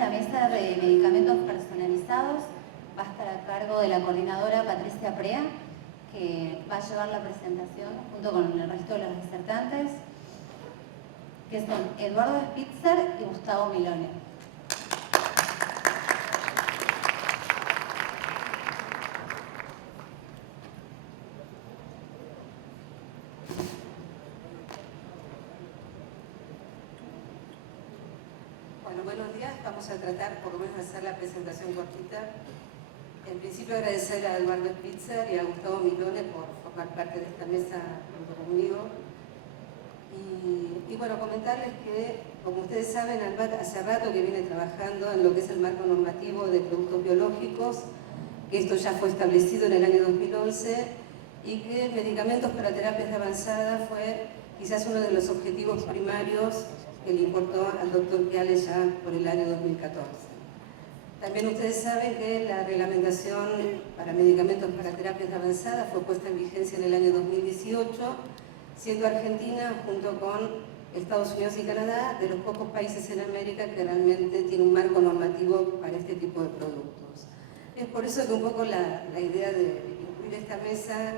la mesa de medicamentos personalizados va a estar a cargo de la coordinadora Patricia Prea, que va a llevar la presentación junto con el resto de los disertantes, que son Eduardo Spitzer y Gustavo Milone. Bueno, buenos días. Vamos a tratar por lo menos de hacer la presentación cortita. En principio agradecer a Eduardo Spitzer y a Gustavo Milone por formar parte de esta mesa junto conmigo. Y bueno, comentarles que, como ustedes saben, ANMAT hace rato que viene trabajando en lo que es el marco normativo de productos biológicos, que esto ya fue establecido en el año 2011 y que medicamentos para terapias de avanzada fue quizás uno de los objetivos primarios que le importó al doctor Piale ya por el año 2014. También ustedes saben que la reglamentación para medicamentos para terapias de avanzada fue puesta en vigencia en el año 2018, siendo Argentina, junto con Estados Unidos y Canadá, de los pocos países en América que realmente tiene un marco normativo para este tipo de productos. Es por eso que un poco la idea de incluir esta mesa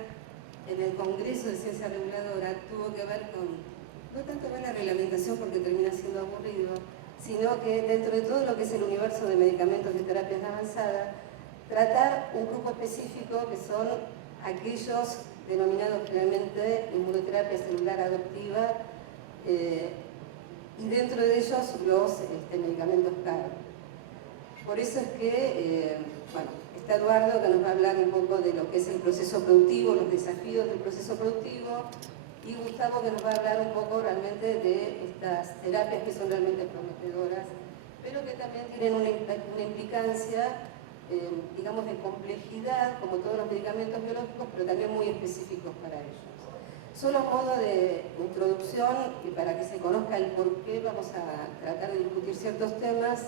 en el Congreso de Ciencia Reguladora tuvo que ver con no tanto ver la reglamentación porque termina siendo aburrido, sino que dentro de todo lo que es el universo de medicamentos de terapias de avanzada, tratar un grupo específico que son aquellos denominados generalmente inmunoterapia celular adoptiva y dentro de ellos los medicamentos CAR. Por eso es que, bueno, está Eduardo que nos va a hablar un poco de lo que es el proceso productivo, los desafíos del proceso productivo, y Gustavo que nos va a hablar un poco realmente de estas terapias que son realmente prometedoras, pero que también tienen una implicancia, digamos, de complejidad, como todos los medicamentos biológicos, pero también muy específicos para ellos. Solo a modo de introducción y para que se conozca el por qué vamos a tratar de discutir ciertos temas.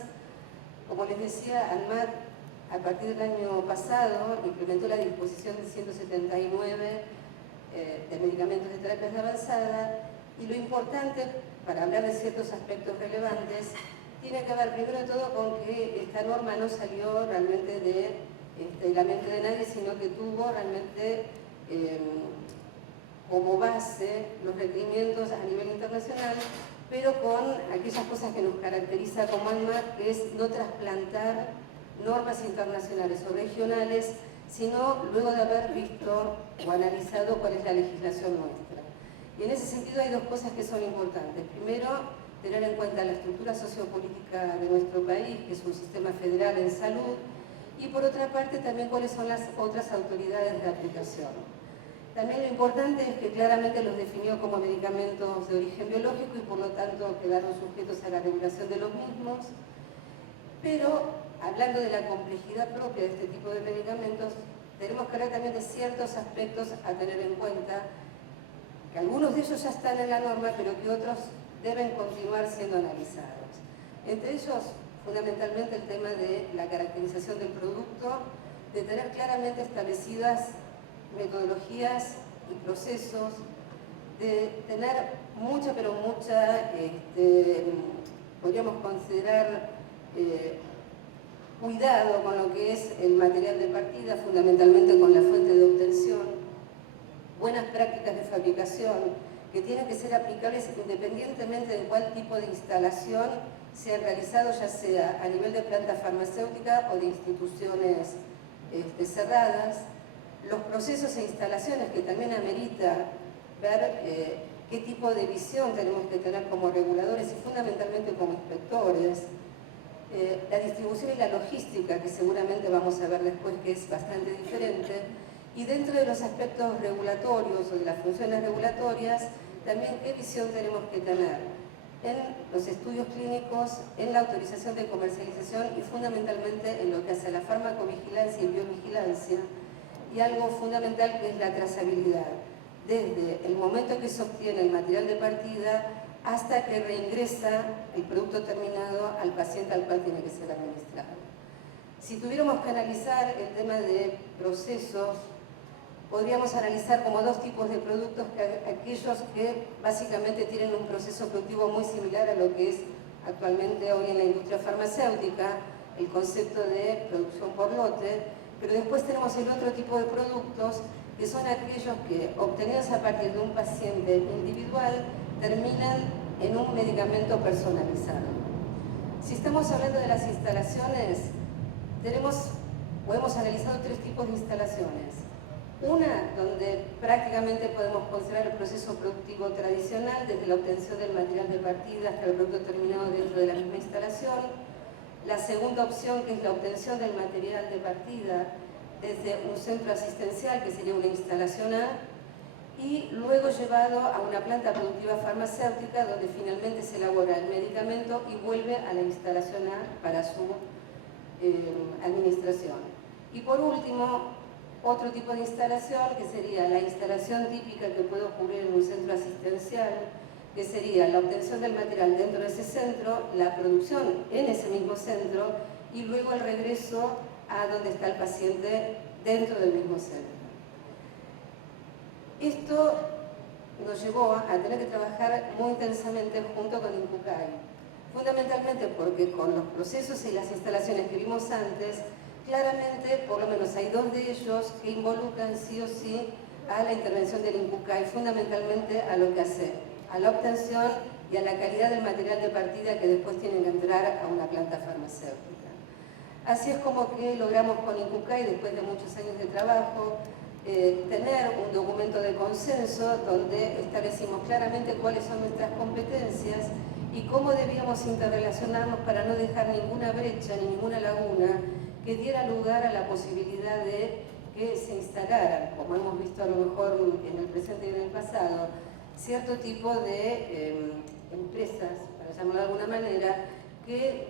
Como les decía, ANMAT, a partir del año pasado, implementó la disposición del 179 de medicamentos de terapias de avanzada, y lo importante, para hablar de ciertos aspectos relevantes, tiene que ver primero de todo con que esta norma no salió realmente de la mente de nadie, sino que tuvo realmente como base los requerimientos a nivel internacional, pero con aquellas cosas que nos caracteriza como ANMAT, que es no trasplantar normas internacionales o regionales, sino luego de haber visto o analizado cuál es la legislación nuestra. Y en ese sentido hay dos cosas que son importantes. Primero, tener en cuenta la estructura sociopolítica de nuestro país, que es un sistema federal en salud, y por otra parte también cuáles son las otras autoridades de aplicación. También lo importante es que claramente los definió como medicamentos de origen biológico y por lo tanto quedaron sujetos a la regulación de los mismos, pero hablando de la complejidad propia de este tipo de medicamentos, tenemos que hablar también de ciertos aspectos a tener en cuenta, que algunos de ellos ya están en la norma, pero que otros deben continuar siendo analizados. Entre ellos, fundamentalmente el tema de la caracterización del producto, de tener claramente establecidas metodologías y procesos, de tener mucha, pero mucha, podríamos considerar, cuidado con lo que es el material de partida, fundamentalmente con la fuente de obtención, buenas prácticas de fabricación que tienen que ser aplicables independientemente de cuál tipo de instalación sea realizado, ya sea a nivel de planta farmacéutica o de instituciones cerradas, los procesos e instalaciones que también amerita ver qué tipo de visión tenemos que tener como reguladores y fundamentalmente como inspectores, la distribución y la logística, que seguramente vamos a ver después que es bastante diferente, y dentro de los aspectos regulatorios o de las funciones regulatorias, también qué visión tenemos que tener en los estudios clínicos, en la autorización de comercialización y fundamentalmente en lo que hace a la farmacovigilancia y biovigilancia, y algo fundamental que es la trazabilidad, desde el momento que se obtiene el material de partida hasta que reingresa el producto terminado al paciente al cual tiene que ser administrado. Si tuviéramos que analizar el tema de procesos, podríamos analizar como dos tipos de productos, aquellos que básicamente tienen un proceso productivo muy similar a lo que es actualmente hoy en la industria farmacéutica, el concepto de producción por lote, pero después tenemos el otro tipo de productos que son aquellos que, obtenidos a partir de un paciente individual, terminan en un medicamento personalizado. Si estamos hablando de las instalaciones, hemos analizado 3 tipos de instalaciones. Una donde prácticamente podemos considerar el proceso productivo tradicional, desde la obtención del material de partida hasta el producto terminado dentro de la misma instalación. La segunda opción, que es la obtención del material de partida desde un centro asistencial, que sería una instalación A, y luego llevado a una planta productiva farmacéutica, donde finalmente se elabora el medicamento y vuelve a la instalación A para su administración. Y por último, otro tipo de instalación, que sería la instalación típica que puede ocurrir en un centro asistencial, que sería la obtención del material dentro de ese centro, la producción en ese mismo centro y luego el regreso a donde está el paciente dentro del mismo centro. Esto nos llevó a tener que trabajar muy intensamente junto con INCUCAI, fundamentalmente porque con los procesos y las instalaciones que vimos antes, claramente, por lo menos hay 2 de ellos que involucran sí o sí a la intervención del INCUCAI, fundamentalmente a lo que hace, a la obtención y a la calidad del material de partida que después tienen que entrar a una planta farmacéutica. Así es como que logramos con INCUCAI, después de muchos años de trabajo, tener un documento de consenso donde establecimos claramente cuáles son nuestras competencias y cómo debíamos interrelacionarnos para no dejar ninguna brecha ni ninguna laguna que diera lugar a la posibilidad de que se instalaran, como hemos visto a lo mejor en el presente y en el pasado, cierto tipo de empresas, para llamarlo de alguna manera, que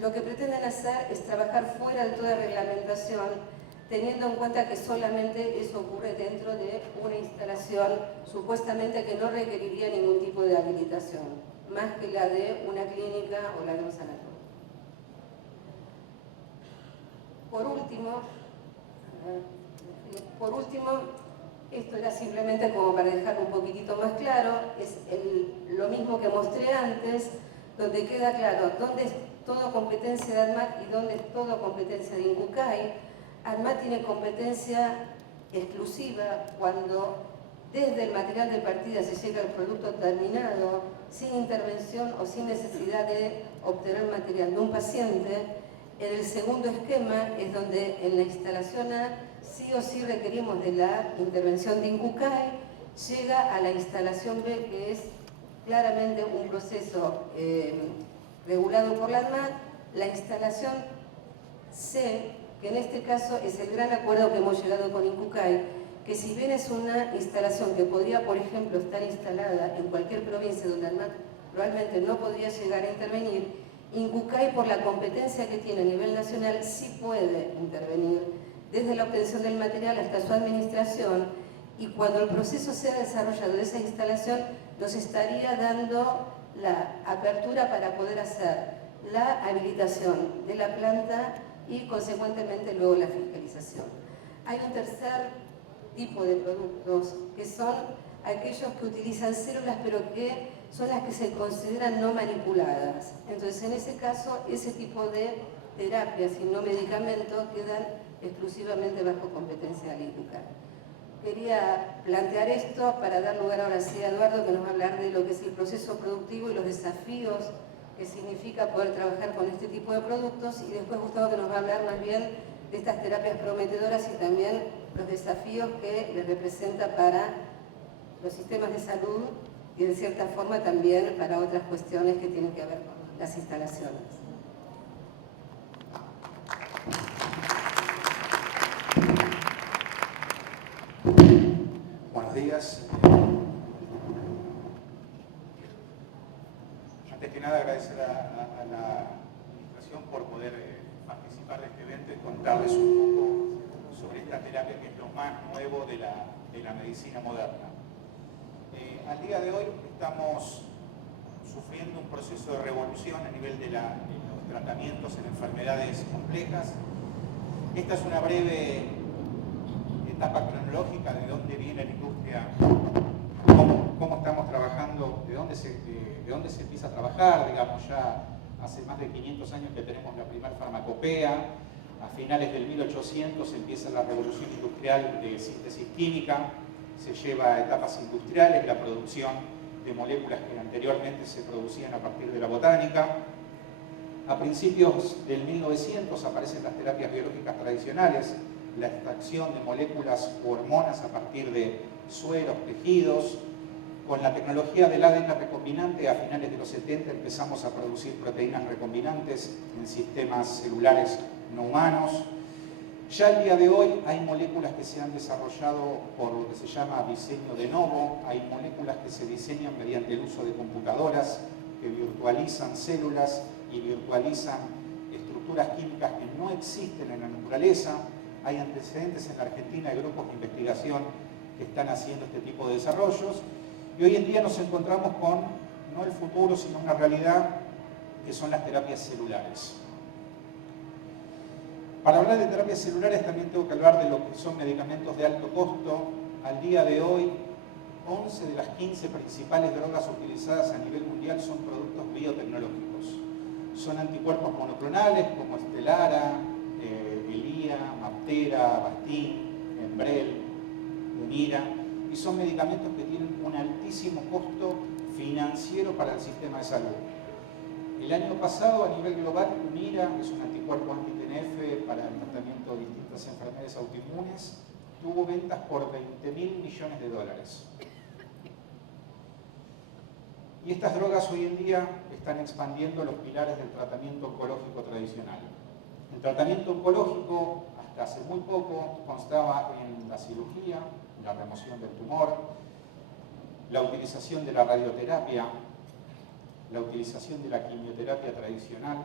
lo que pretenden hacer es trabajar fuera de toda reglamentación, teniendo en cuenta que solamente eso ocurre dentro de una instalación supuestamente que no requeriría ningún tipo de habilitación, más que la de una clínica o la de un sanatorio. Por último, esto era simplemente como para dejarlo un poquitito más claro, es lo mismo que mostré antes, donde queda claro dónde es todo competencia de ADMAT y dónde es todo competencia de INCUCAI. ADMAT tiene competencia exclusiva cuando desde el material de partida se llega al producto terminado, sin intervención o sin necesidad de obtener material de un paciente. En el segundo esquema es donde en la instalación A sí o sí requerimos de la intervención de INCUCAI, llega a la instalación B, que es claramente un proceso regulado por la ADMAT, la instalación C, que en este caso es el gran acuerdo que hemos llegado con INCUCAI, que si bien es una instalación que podría, por ejemplo, estar instalada en cualquier provincia donde ADMAT probablemente no podría llegar a intervenir, INCUCAI, por la competencia que tiene a nivel nacional, sí puede intervenir desde la obtención del material hasta su administración, y cuando el proceso sea desarrollado de esa instalación, nos estaría dando la apertura para poder hacer la habilitación de la planta y, consecuentemente, luego la fiscalización. Hay un tercer tipo de productos, que son aquellos que utilizan células, pero que son las que se consideran no manipuladas. Entonces, en ese caso, ese tipo de terapias y no medicamentos quedan exclusivamente bajo competencia del INCUCAI. Quería plantear esto para dar lugar ahora sí a Eduardo, que nos va a hablar de lo que es el proceso productivo y los desafíos que significa poder trabajar con este tipo de productos, y después Gustavo, que nos va a hablar más bien de estas terapias prometedoras y también los desafíos que les representa para los sistemas de salud y de cierta forma también para otras cuestiones que tienen que ver con las instalaciones. Buenos días. Antes que nada, agradecer a la administración por poder participar de este evento y contarles un poco sobre esta terapia, que es lo más nuevo de la medicina moderna. Al día de hoy estamos sufriendo un proceso de revolución a nivel de los tratamientos en enfermedades complejas. Esta es una breve etapa cronológica de dónde viene la industria, cómo estamos trabajando pensando de dónde se empieza a trabajar, digamos, ya hace más de 500 años que tenemos la primera farmacopea, a finales del 1800 empieza la revolución industrial de síntesis química, se lleva a etapas industriales, la producción de moléculas que anteriormente se producían a partir de la botánica. A principios del 1900 aparecen las terapias biológicas tradicionales, la extracción de moléculas o hormonas a partir de sueros, tejidos. Con la tecnología del ADN recombinante, a finales de los 70 empezamos a producir proteínas recombinantes en sistemas celulares no humanos. Ya el día de hoy hay moléculas que se han desarrollado por lo que se llama diseño de novo, hay moléculas que se diseñan mediante el uso de computadoras que virtualizan células y virtualizan estructuras químicas que no existen en la naturaleza. Hay antecedentes en la Argentina de grupos de investigación que están haciendo este tipo de desarrollos y hoy en día nos encontramos con no el futuro sino una realidad que son las terapias celulares. Para hablar de terapias celulares también tengo que hablar de lo que son medicamentos de alto costo. Al día de hoy, 11 de las 15 principales drogas utilizadas a nivel mundial son productos biotecnológicos. Son anticuerpos monoclonales como Stelara, Elia, Maptera, Bastin, Enbrel, Humira, y son medicamentos que tienen un altísimo costo financiero para el sistema de salud. El año pasado, a nivel global, Humira, que es un anticuerpo anti-TNF para el tratamiento de distintas enfermedades autoinmunes, tuvo ventas por $20.000 millones. Y estas drogas hoy en día están expandiendo los pilares del tratamiento oncológico tradicional. El tratamiento oncológico, hasta hace muy poco, constaba en la cirugía, la remoción del tumor, la utilización de la radioterapia, la utilización de la quimioterapia tradicional.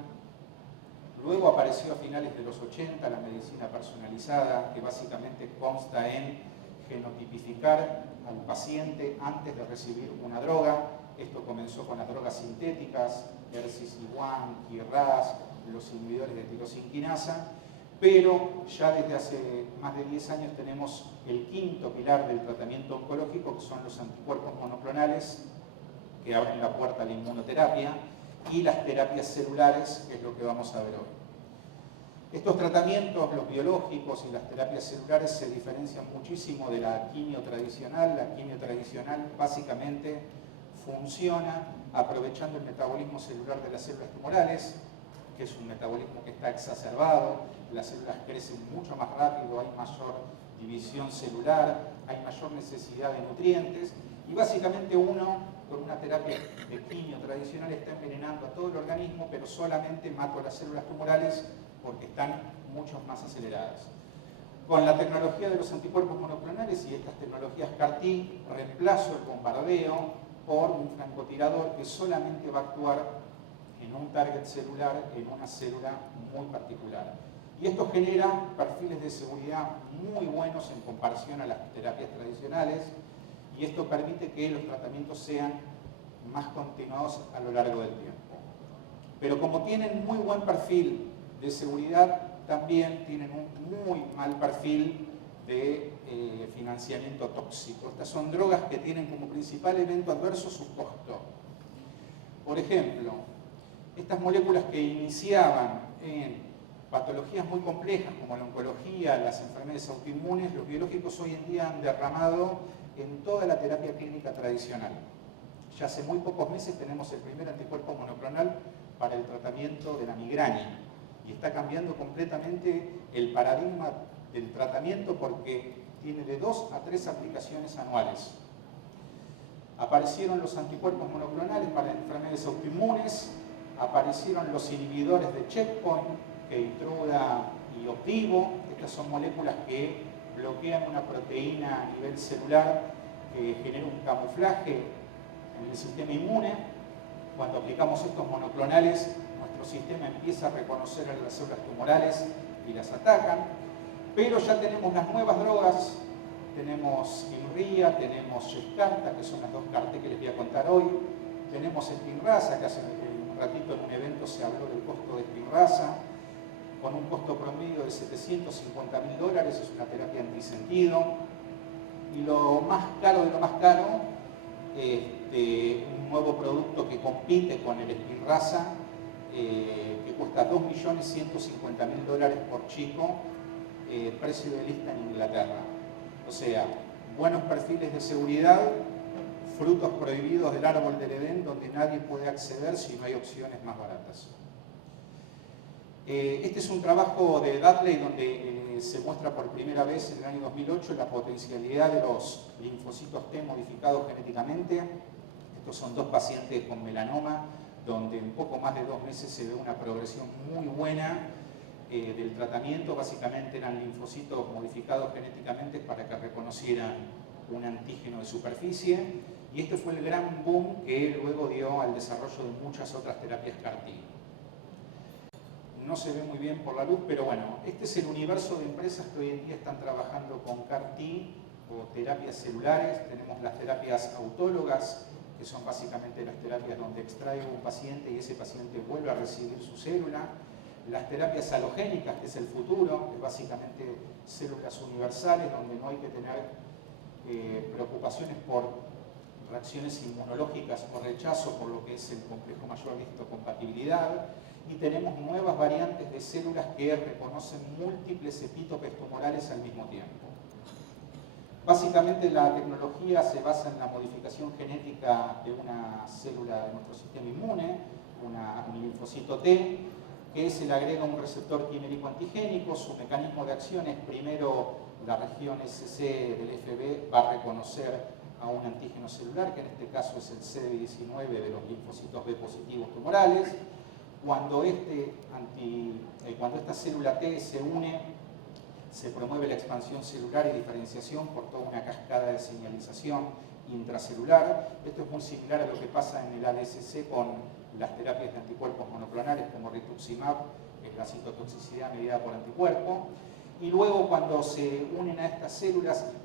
Luego apareció a finales de los 80 la medicina personalizada, que básicamente consta en genotipificar al paciente antes de recibir una droga. Esto comenzó con las drogas sintéticas, Erciciguan, Quirras, los inhibidores de tirosinquinasa, pero ya desde hace más de 10 años tenemos el quinto pilar del tratamiento oncológico, que son los anticuerpos monoclonales, que abren la puerta a la inmunoterapia, y las terapias celulares, que es lo que vamos a ver hoy. Estos tratamientos, los biológicos y las terapias celulares, se diferencian muchísimo de la quimio tradicional. La quimio tradicional básicamente funciona aprovechando el metabolismo celular de las células tumorales, que es un metabolismo que está exacerbado, las células crecen mucho más rápido, hay mayor división celular, hay mayor necesidad de nutrientes, y básicamente uno, con una terapia de quimio tradicional, está envenenando a todo el organismo, pero solamente mata las células tumorales porque están mucho más aceleradas. Con la tecnología de los anticuerpos monoclonales y estas tecnologías CAR-T, reemplazo el bombardeo por un francotirador que solamente va a actuar en un target celular, en una célula muy particular. Y esto genera perfiles de seguridad muy buenos en comparación a las terapias tradicionales, y esto permite que los tratamientos sean más continuados a lo largo del tiempo. Pero como tienen muy buen perfil de seguridad, también tienen un muy mal perfil de financiamiento tóxico. Estas son drogas que tienen como principal evento adverso su costo. Por ejemplo, estas moléculas que iniciaban en patologías muy complejas como la oncología, las enfermedades autoinmunes, los biológicos hoy en día han derramado en toda la terapia clínica tradicional. Ya hace muy pocos meses tenemos el primer anticuerpo monoclonal para el tratamiento de la migraña, y está cambiando completamente el paradigma del tratamiento porque tiene de 2 a 3 aplicaciones anuales. Aparecieron los anticuerpos monoclonales para enfermedades autoinmunes, aparecieron los inhibidores de checkpoint, Keytruda y Opdivo. Estas son moléculas que bloquean una proteína a nivel celular que genera un camuflaje en el sistema inmune. Cuando aplicamos estos monoclonales, nuestro sistema empieza a reconocer a las células tumorales y las atacan. Pero ya tenemos las nuevas drogas, tenemos Kymriah, tenemos Yescarta, que son las 2 CAR-T que les voy a contar hoy. Tenemos Spinraza, que hace un ratito en un evento se habló del costo de Spinraza, con un costo promedio de $750.000, es una terapia antisentido. Y lo más caro de lo más caro un nuevo producto que compite con el Spinraza, que cuesta $2.150.000 por chico, precio de lista en Inglaterra. O sea, buenos perfiles de seguridad, frutos prohibidos del árbol del Edén, donde nadie puede acceder si no hay opciones más baratas. Este es un trabajo de Dudley donde se muestra por primera vez en el año 2008 la potencialidad de los linfocitos T modificados genéticamente. Estos son 2 pacientes con melanoma, donde en poco más de 2 meses se ve una progresión muy buena del tratamiento. Básicamente eran linfocitos modificados genéticamente para que reconocieran un antígeno de superficie, y este fue el gran boom que luego dio al desarrollo de muchas otras terapias CAR-T. No se ve muy bien por la luz, pero bueno, este es el universo de empresas que hoy en día están trabajando con CAR-T o terapias celulares. Tenemos las terapias autólogas, que son básicamente las terapias donde extraigo un paciente y ese paciente vuelve a recibir su célula. Las terapias halogénicas, que es el futuro, que es básicamente células universales, donde no hay que tener preocupaciones por reacciones inmunológicas o rechazo por lo que es el complejo mayor de histocompatibilidad. Y tenemos nuevas variantes de células que reconocen múltiples epítopes tumorales al mismo tiempo. Básicamente la tecnología se basa en la modificación genética de una célula de nuestro sistema inmune, un linfocito T, que se le agrega un receptor quimérico antigénico. Su mecanismo de acción es: primero la región SC del FB va a reconocer a un antígeno celular, que en este caso es el CD19 de los linfocitos B positivos tumorales. Cuando esta célula T se une, se promueve la expansión celular y diferenciación por toda una cascada de señalización intracelular. Esto es muy similar a lo que pasa en el ADCC con las terapias de anticuerpos monoclonales como rituximab, que es la citotoxicidad mediada por anticuerpo. Y luego, cuando se unen a estas células y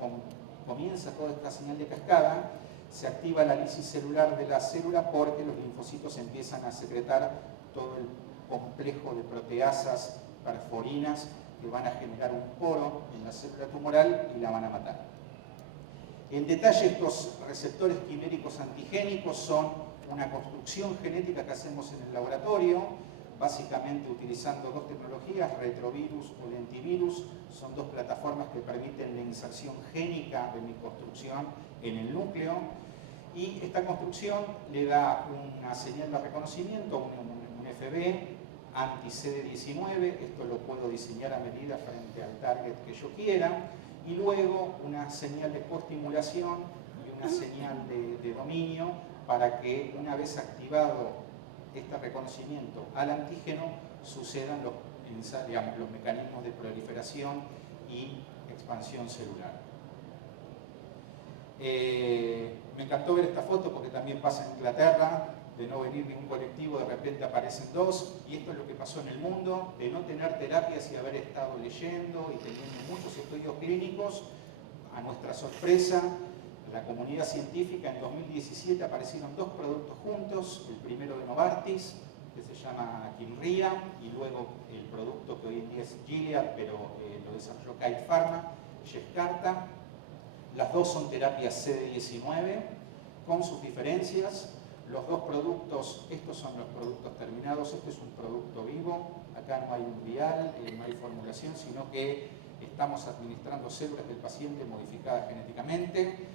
comienza toda esta señal de cascada, se activa la lisis celular de la célula, porque los linfocitos empiezan a secretar todo el complejo de proteasas perforinas que van a generar un poro en la célula tumoral y la van a matar. En detalle, estos receptores quiméricos antigénicos son una construcción genética que hacemos en el laboratorio, básicamente utilizando 2 tecnologías, retrovirus o lentivirus. Son 2 plataformas que permiten la inserción génica de mi construcción en el núcleo, y esta construcción le da una señal de reconocimiento, un FB anti-CD19, esto lo puedo diseñar a medida frente al target que yo quiera, y luego una señal de coestimulación y una señal de dominio, para que una vez activado este reconocimiento al antígeno sucedan los mecanismos de proliferación y expansión celular. Me encantó ver esta foto porque también pasa en Inglaterra. De no venir ningún colectivo, de repente aparecen 2, y esto es lo que pasó en el mundo, de no tener terapias y haber estado leyendo y teniendo muchos estudios clínicos. A nuestra sorpresa, la comunidad científica, en 2017 aparecieron 2 productos juntos: el primero de Novartis, que se llama Kymriah, y luego el producto que hoy en día es Gilead, pero lo desarrolló Kite Pharma, Yescarta. Las 2 son terapias CD19, con sus diferencias. Los 2 productos, estos son los productos terminados, este es un producto vivo, acá no hay un vial, no hay formulación, sino que estamos administrando células del paciente modificadas genéticamente.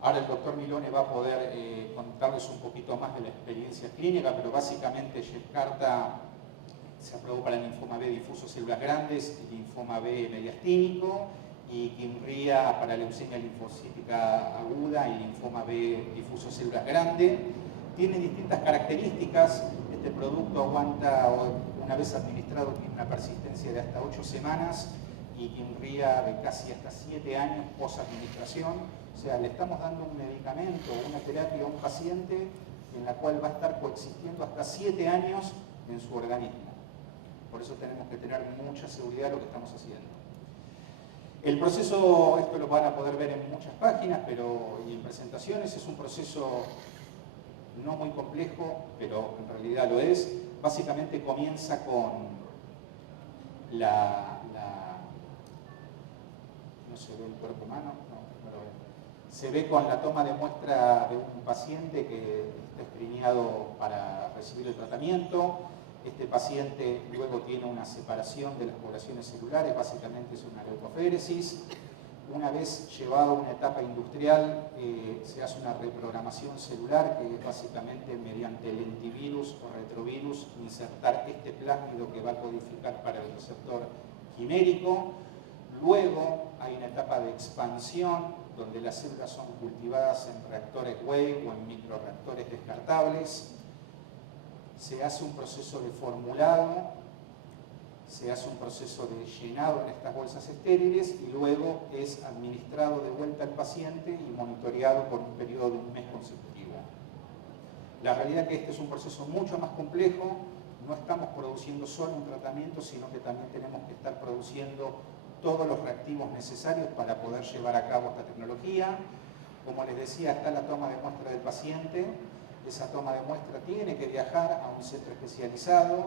Ahora el doctor Milone va a poder contarles un poquito más de la experiencia clínica, pero básicamente Yescarta se aprobó para el linfoma B difuso células grandes, el linfoma B mediastínico, y Kymriah para leucemia linfocítica aguda y linfoma B difuso células grandes. Tiene distintas características. Este producto aguanta, una vez administrado, tiene una persistencia de hasta 8 semanas, y Kymriah de casi hasta 7 años post-administración. O sea, le estamos dando un medicamento, una terapia a un paciente en la cual va a estar coexistiendo hasta 7 años en su organismo. Por eso tenemos que tener mucha seguridad de lo que estamos haciendo. El proceso, esto lo van a poder ver en muchas páginas y en presentaciones, es un proceso no muy complejo, pero en realidad lo es. Básicamente comienza con no se ve el cuerpo humano, no lo ven. Se ve con la toma de muestra de un paciente que está escrineado para recibir el tratamiento. Este paciente luego tiene una separación de las poblaciones celulares, básicamente es una leucoféresis. Una vez llevado a una etapa industrial, se hace una reprogramación celular, que es básicamente mediante lentivirus o retrovirus insertar este plásmido que va a codificar para el receptor quimérico. Luego hay una etapa de expansión, donde las células son cultivadas en reactores Wave o en microreactores descartables. Se hace un proceso de formulado, se hace un proceso de llenado en estas bolsas estériles y luego es administrado de vuelta al paciente y monitoreado por un periodo de un mes consecutivo. La realidad es que este es un proceso mucho más complejo. No estamos produciendo solo un tratamiento, sino que también tenemos que estar produciendo todos los reactivos necesarios para poder llevar a cabo esta tecnología. Como les decía, está la toma de muestra del paciente. Esa toma de muestra tiene que viajar a un centro especializado,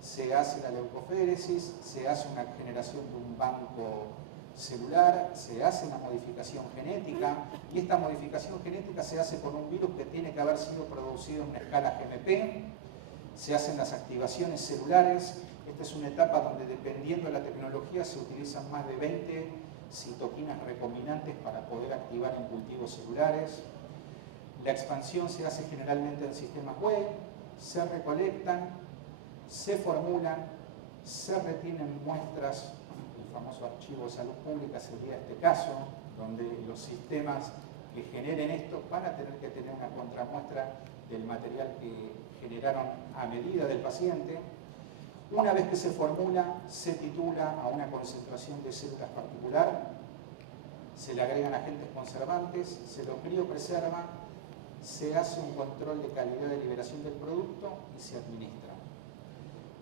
se hace la leucoféresis, se hace una generación de un banco celular, se hace una modificación genética, y esta modificación genética se hace con un virus que tiene que haber sido producido en una escala GMP, se hacen las activaciones celulares. Esta es una etapa donde, dependiendo de la tecnología, se utilizan más de 20 citoquinas recombinantes para poder activar en cultivos celulares. La expansión se hace generalmente en sistemas web, se recolectan, se formulan, se retienen muestras, el famoso archivo de salud pública sería este caso, donde los sistemas que generen esto van a tener que tener una contramuestra del material que generaron a medida del paciente. Una vez que se formula, se titula a una concentración de células particular, se le agregan agentes conservantes, se lo criopreserva, se hace un control de calidad de liberación del producto y se administra.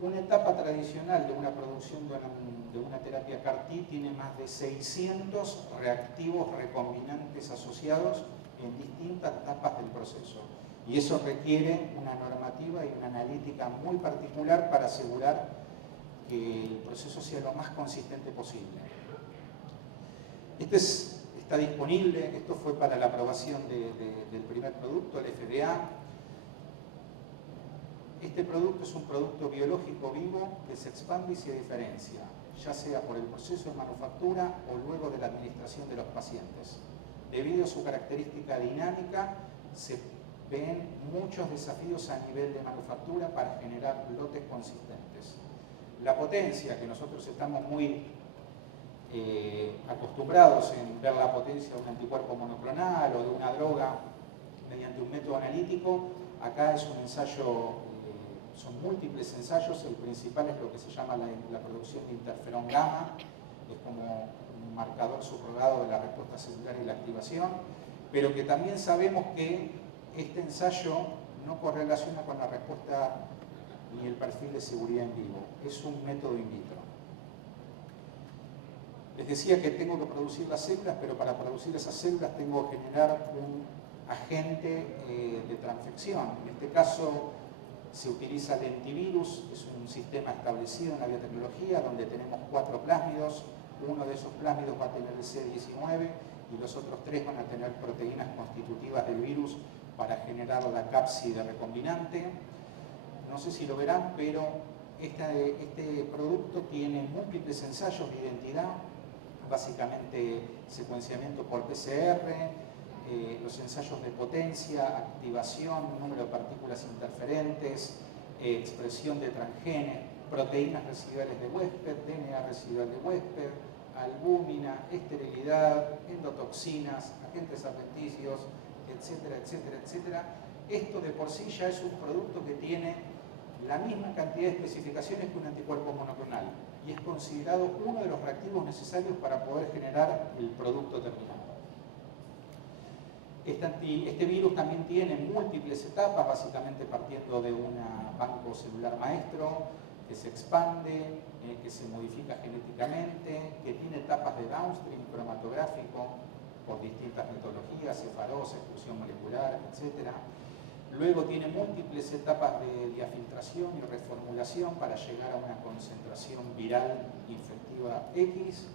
Una etapa tradicional de una producción de una terapia CAR-T tiene más de 600 reactivos recombinantes asociados en distintas etapas del proceso. Y eso requiere una normativa y una analítica muy particular para asegurar que el proceso sea lo más consistente posible. Está disponible, esto fue para la aprobación del primer producto, el FDA. Este producto es un producto biológico vivo que se expande y se diferencia, ya sea por el proceso de manufactura o luego de la administración de los pacientes. Debido a su característica dinámica, se ven muchos desafíos a nivel de manufactura para generar lotes consistentes. La potencia, que nosotros estamos muy acostumbrados en ver la potencia de un anticuerpo monoclonal o de una droga mediante un método analítico, acá es un ensayo, son múltiples ensayos. El principal es lo que se llama la producción de interferón gamma, que es como un marcador subrogado de la respuesta celular y la activación, pero que también sabemos que este ensayo no correlaciona con la respuesta ni el perfil de seguridad en vivo, es un método in vitro. Les decía que tengo que producir las células, pero para producir esas células tengo que generar un agente de transfección. En este caso se utiliza lentivirus, es un sistema establecido en la biotecnología donde tenemos 4 plásmidos. Uno de esos plásmidos va a tener el C19 y los otros 3 van a tener proteínas constitutivas del virus para generar la cápside recombinante. No sé si lo verán, pero este producto tiene múltiples ensayos de identidad, básicamente secuenciamiento por PCR, los ensayos de potencia, activación, número de partículas interferentes, expresión de transgenes, proteínas residuales de huésped, DNA residual de huésped, albúmina, esterilidad, endotoxinas, agentes adventicios, etcétera, etcétera, etcétera. Esto de por sí ya es un producto que tiene la misma cantidad de especificaciones que un anticuerpo monoclonal y es considerado uno de los reactivos necesarios para poder generar el producto terminado. Este virus también tiene múltiples etapas, básicamente partiendo de un banco celular maestro que se expande, que se modifica genéticamente, que tiene etapas de downstream cromatográfico por distintas metodologías, cefarosa, exclusión molecular, etc. Luego tiene múltiples etapas de diafiltración y reformulación para llegar a una concentración viral infectiva X,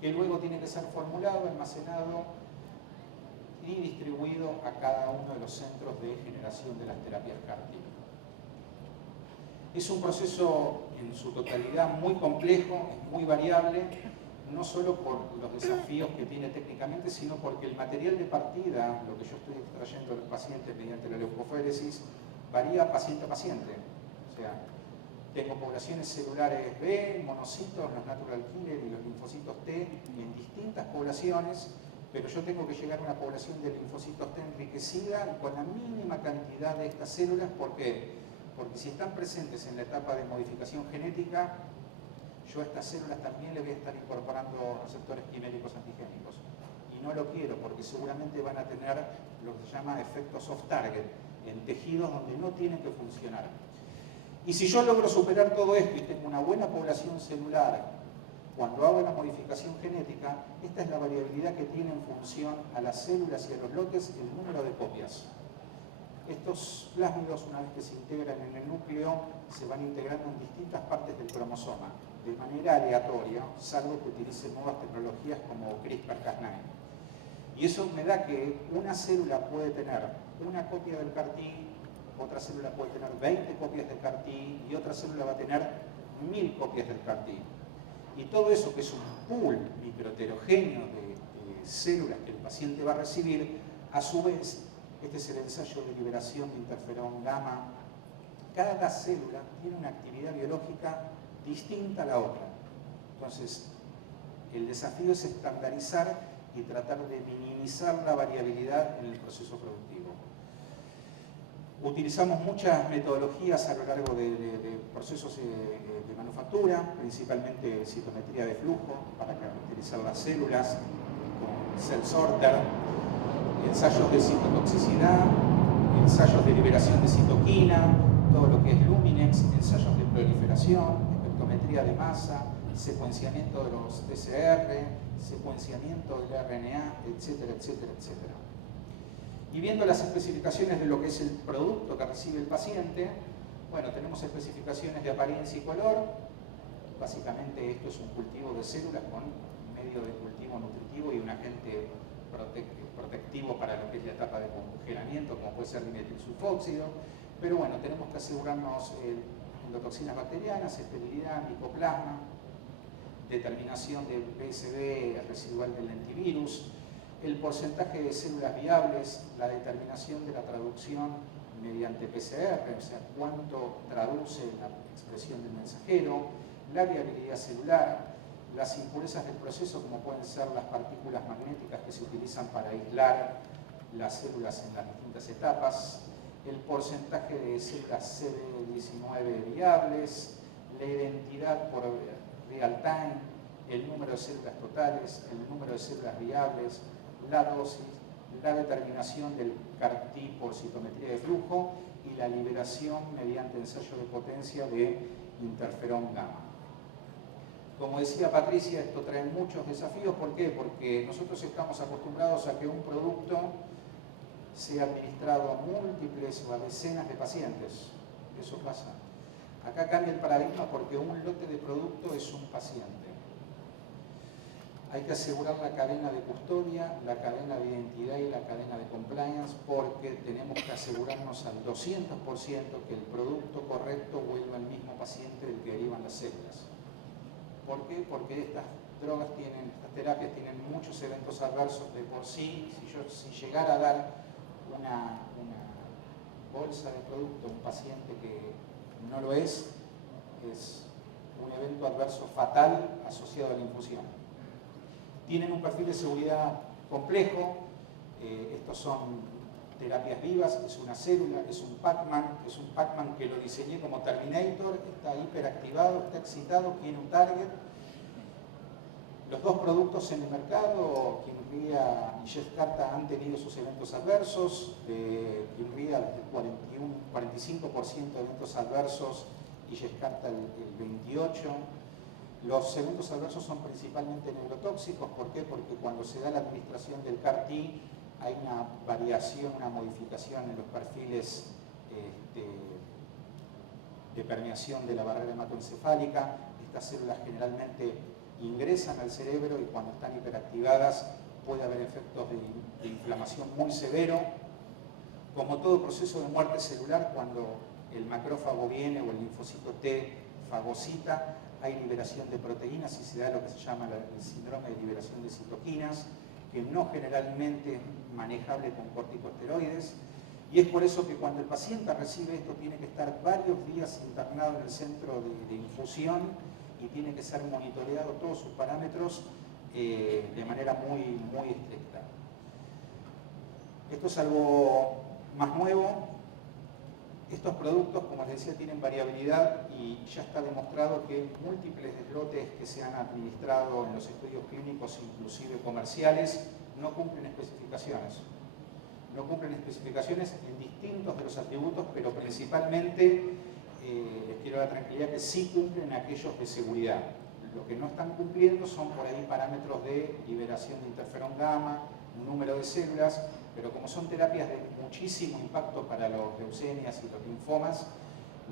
que luego tiene que ser formulado, almacenado y distribuido a cada uno de los centros de generación de las terapias CAR-T. Es un proceso en su totalidad muy complejo, es muy variable, no solo por los desafíos que tiene técnicamente, sino porque el material de partida, lo que yo estoy extrayendo de los pacientes mediante la leucoféresis, varía paciente a paciente. O sea, tengo poblaciones celulares B, monocitos, los natural killer y los linfocitos T en distintas poblaciones, pero yo tengo que llegar a una población de linfocitos T enriquecida con la mínima cantidad de estas células. ¿Por qué? Porque si están presentes en la etapa de modificación genética, yo a estas células también le voy a estar incorporando receptores quiméricos antigénicos. Y no lo quiero porque seguramente van a tener lo que se llama efectos off-target, en tejidos donde no tienen que funcionar. Y si yo logro superar todo esto y tengo una buena población celular, cuando hago la modificación genética, esta es la variabilidad que tiene en función a las células y a los lotes el número de copias. Estos plásmidos, una vez que se integran en el núcleo, se van integrando en distintas partes del cromosoma, de manera aleatoria, salvo que utilice nuevas tecnologías como CRISPR-Cas9. Y eso me da que una célula puede tener una copia del CAR-T, otra célula puede tener 20 copias del CAR-T y otra célula va a tener 1000 copias del CAR-T. Y todo eso, que es un pool microheterogéneo de células que el paciente va a recibir, a su vez, este es el ensayo de liberación de interferón gamma. Cada célula tiene una actividad biológica distinta a la otra. Entonces, el desafío es estandarizar y tratar de minimizar la variabilidad en el proceso productivo. Utilizamos muchas metodologías a lo largo de procesos de manufactura, principalmente citometría de flujo para caracterizar las células, con cell sorter, ensayos de citotoxicidad, ensayos de liberación de citoquina, todo lo que es Luminex, ensayos de proliferación, espectrometría de masa, secuenciamiento de los PCR, secuenciamiento del RNA, etcétera, etcétera, etcétera. Y viendo las especificaciones de lo que es el producto que recibe el paciente, bueno, tenemos especificaciones de apariencia y color. Básicamente esto es un cultivo de células con medio de cultivo nutritivo y un agente protectivo para lo que es la etapa de congelamiento, como puede ser dimetilsulfóxido. Pero bueno, tenemos que asegurarnos endotoxinas bacterianas, esterilidad, micoplasma, determinación del PSB residual del lentivirus, el porcentaje de células viables, la determinación de la traducción mediante PCR, o sea, cuánto traduce la expresión del mensajero, la viabilidad celular, las impurezas del proceso, como pueden ser las partículas magnéticas que se utilizan para aislar las células en las distintas etapas, el porcentaje de células CD19 viables, la identidad por real time, el número de células totales, el número de células viables, la dosis, la determinación del CAR-T por citometría de flujo y la liberación mediante ensayo de potencia de interferón gamma. Como decía Patricia, esto trae muchos desafíos. ¿Por qué? Porque nosotros estamos acostumbrados a que un producto sea administrado a múltiples o a decenas de pacientes. Eso pasa. Acá cambia el paradigma porque un lote de producto es un paciente. Hay que asegurar la cadena de custodia, la cadena de identidad y la cadena de compliance, porque tenemos que asegurarnos al 200% que el producto correcto vuelva al mismo paciente del que derivan las células. ¿Por qué? Porque estas drogas estas terapias tienen muchos eventos adversos de por sí. Si llegara a dar una bolsa de producto a un paciente que no lo es un evento adverso fatal asociado a la infusión. Tienen un perfil de seguridad complejo. Estos son terapias vivas, es una célula, es un Pac-Man que lo diseñé como Terminator, está hiperactivado, está excitado, tiene un target. Los dos productos en el mercado, Kymriah y Yescarta, han tenido sus eventos adversos. Kymriah desde el 45% de eventos adversos y Yescarta el 28%. Los eventos adversos son principalmente neurotóxicos. ¿Por qué? Porque cuando se da la administración del CAR-T hay una variación, una modificación en los perfiles de permeación de la barrera hematoencefálica. Estas células generalmente ingresan al cerebro y cuando están hiperactivadas puede haber efectos de inflamación muy severo. Como todo proceso de muerte celular, cuando el macrófago viene o el linfocito T fagocita, hay liberación de proteínas y se da lo que se llama el síndrome de liberación de citoquinas, que no generalmente es manejable con corticosteroides, y es por eso que cuando el paciente recibe esto tiene que estar varios días internado en el centro de infusión y tiene que ser monitoreado todos sus parámetros de manera muy estricta. Esto es algo más nuevo. Estos productos, como les decía, tienen variabilidad y ya está demostrado que múltiples lotes que se han administrado en los estudios clínicos, inclusive comerciales, no cumplen especificaciones. No cumplen especificaciones en distintos de los atributos, pero principalmente les quiero dar tranquilidad que sí cumplen aquellos de seguridad. Lo que no están cumpliendo son por ahí parámetros de liberación de interferón gamma, número de células, pero como son terapias de muchísimo impacto para los leucemias y los linfomas,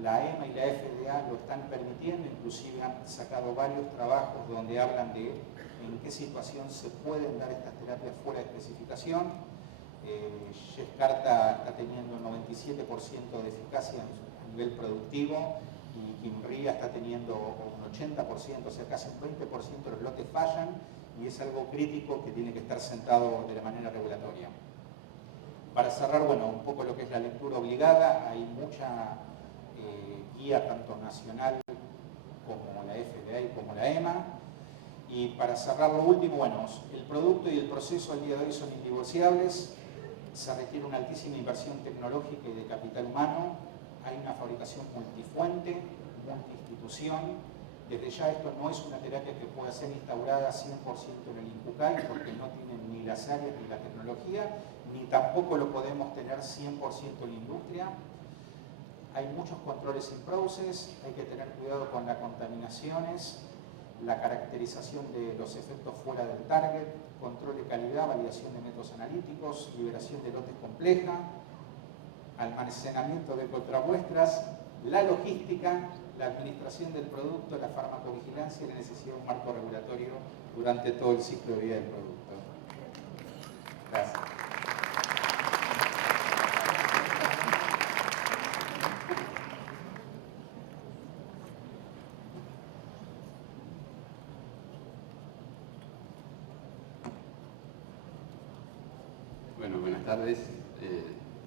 la EMA y la FDA lo están permitiendo, inclusive han sacado varios trabajos donde hablan de en qué situación se pueden dar estas terapias fuera de especificación. Yescarta está teniendo un 97% de eficacia a nivel productivo y Kymriah está teniendo un 80%, o sea, casi un 20% de los lotes fallan, y es algo crítico que tiene que estar sentado de la manera regulatoria. Para cerrar, bueno, un poco lo que es la lectura obligada, hay mucha guía tanto nacional como la FDA y como la EMA. Y para cerrar lo último, bueno, el producto y el proceso al día de hoy son indivorciables, se requiere una altísima inversión tecnológica y de capital humano, hay una fabricación multifuente, multiinstitución. Desde ya esto no es una terapia que pueda ser instaurada 100% en el INCUCAI porque no tienen ni las áreas ni la tecnología, ni tampoco lo podemos tener 100% en la industria. Hay muchos controles in process, hay que tener cuidado con las contaminaciones, la caracterización de los efectos fuera del target, control de calidad, validación de métodos analíticos, liberación de lotes compleja, almacenamiento de contramuestras, la logística, la administración del producto, la farmacovigilancia y la necesidad de un marco regulatorio durante todo el ciclo de vida del producto. Gracias. Bueno, buenas tardes.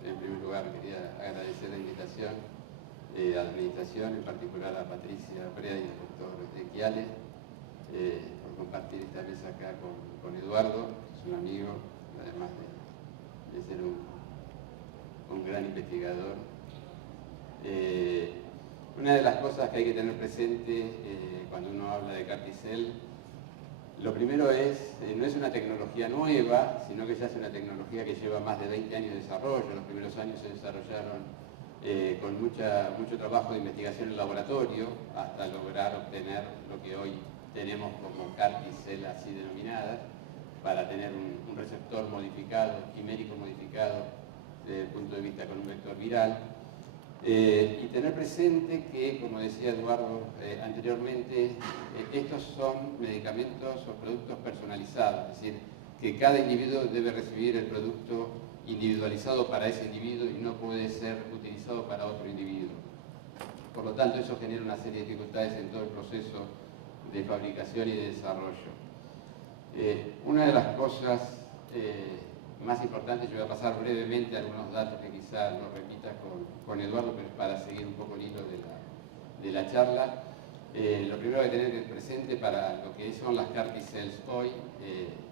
En primer lugar, quería agradecer la invitación a la Administración, en particular a Patricia Prea y al doctor Chiale, por compartir esta mesa acá con Eduardo, que es un amigo, además de ser un gran investigador. Una de las cosas que hay que tener presente cuando uno habla de CAR-T-cell, lo primero es, no es una tecnología nueva, sino que ya es una tecnología que lleva más de 20 años de desarrollo. Los primeros años se desarrollaron con mucho trabajo de investigación en laboratorio, hasta lograr obtener lo que hoy tenemos como CAR-T-cell así denominadas, para tener un receptor modificado, quimérico modificado, desde el punto de vista con un vector viral. Y tener presente que, como decía Eduardo anteriormente, estos son medicamentos o productos personalizados, es decir, que cada individuo debe recibir el producto individualizado para ese individuo y no puede ser utilizado para otro individuo. Por lo tanto, eso genera una serie de dificultades en todo el proceso de fabricación y de desarrollo. Una de las cosas más importantes, yo voy a pasar brevemente algunos datos que quizá lo repita con Eduardo, pero para seguir un poco el hilo de la charla. Lo primero que tener presente para lo que son las CAR-T-cells hoy,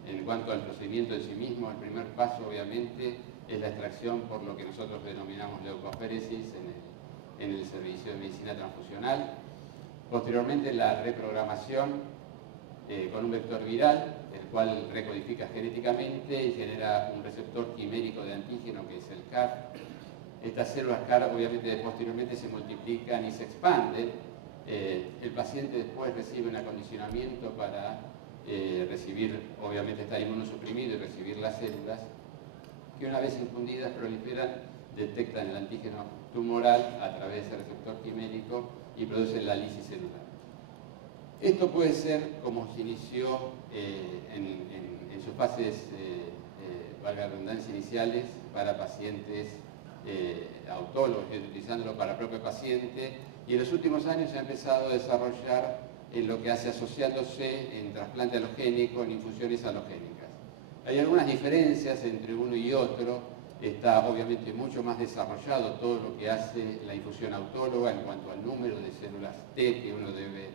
en cuanto al procedimiento en sí mismo, el primer paso obviamente es la extracción por lo que nosotros denominamos leucoféresis en el servicio de medicina transfusional. Posteriormente la reprogramación con un vector viral, el cual recodifica genéticamente y genera un receptor quimérico de antígeno que es el CAR. Estas células CAR obviamente posteriormente se multiplican y se expanden. El paciente después recibe un acondicionamiento para recibir, obviamente estar inmunosuprimido y recibir las células, que una vez infundidas proliferan, detectan el antígeno tumoral a través del receptor quimérico y producen la lisis celular. Esto puede ser como se inició en sus fases, valga la redundancia, iniciales para pacientes autólogos, utilizándolo para el propio paciente, y en los últimos años se ha empezado a desarrollar en lo que hace asociándose en trasplante halogénico, en infusiones halogénicas. Hay algunas diferencias entre uno y otro. Está obviamente mucho más desarrollado todo lo que hace la infusión autóloga en cuanto al número de células T que uno debe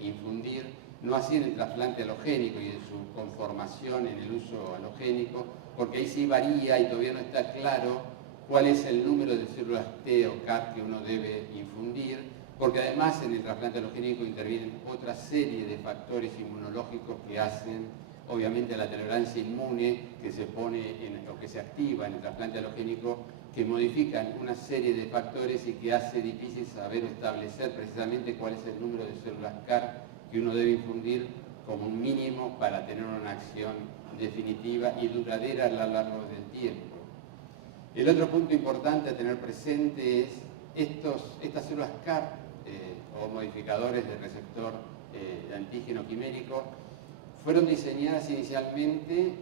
infundir, no así en el trasplante halogénico y en su conformación en el uso halogénico, porque ahí sí varía y todavía no está claro cuál es el número de células T o CAR que uno debe infundir, porque además en el trasplante halogénico intervienen otra serie de factores inmunológicos que hacen obviamente la tolerancia inmune que se pone o que se activa en el trasplante halogénico, que modifican una serie de factores y que hace difícil saber o establecer precisamente cuál es el número de células CAR que uno debe infundir como un mínimo para tener una acción definitiva y duradera a lo largo del tiempo. El otro punto importante a tener presente es estas células CAR o modificadores del receptor antígeno quimérico fueron diseñadas inicialmente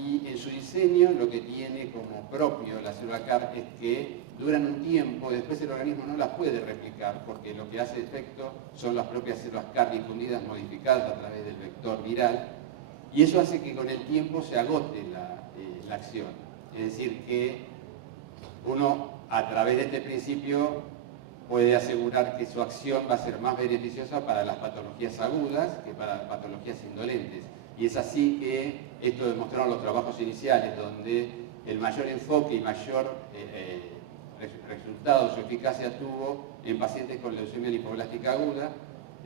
y en su diseño lo que tiene como propio la célula CAR es que duran un tiempo y después el organismo no las puede replicar porque lo que hace efecto son las propias células CAR difundidas, modificadas a través del vector viral, y eso hace que con el tiempo se agote la acción. Es decir, que uno a través de este principio puede asegurar que su acción va a ser más beneficiosa para las patologías agudas que para las patologías indolentes. Y es así que esto demostraron los trabajos iniciales, donde el mayor enfoque y mayor resultados o eficacia tuvo en pacientes con leucemia linfoblástica aguda,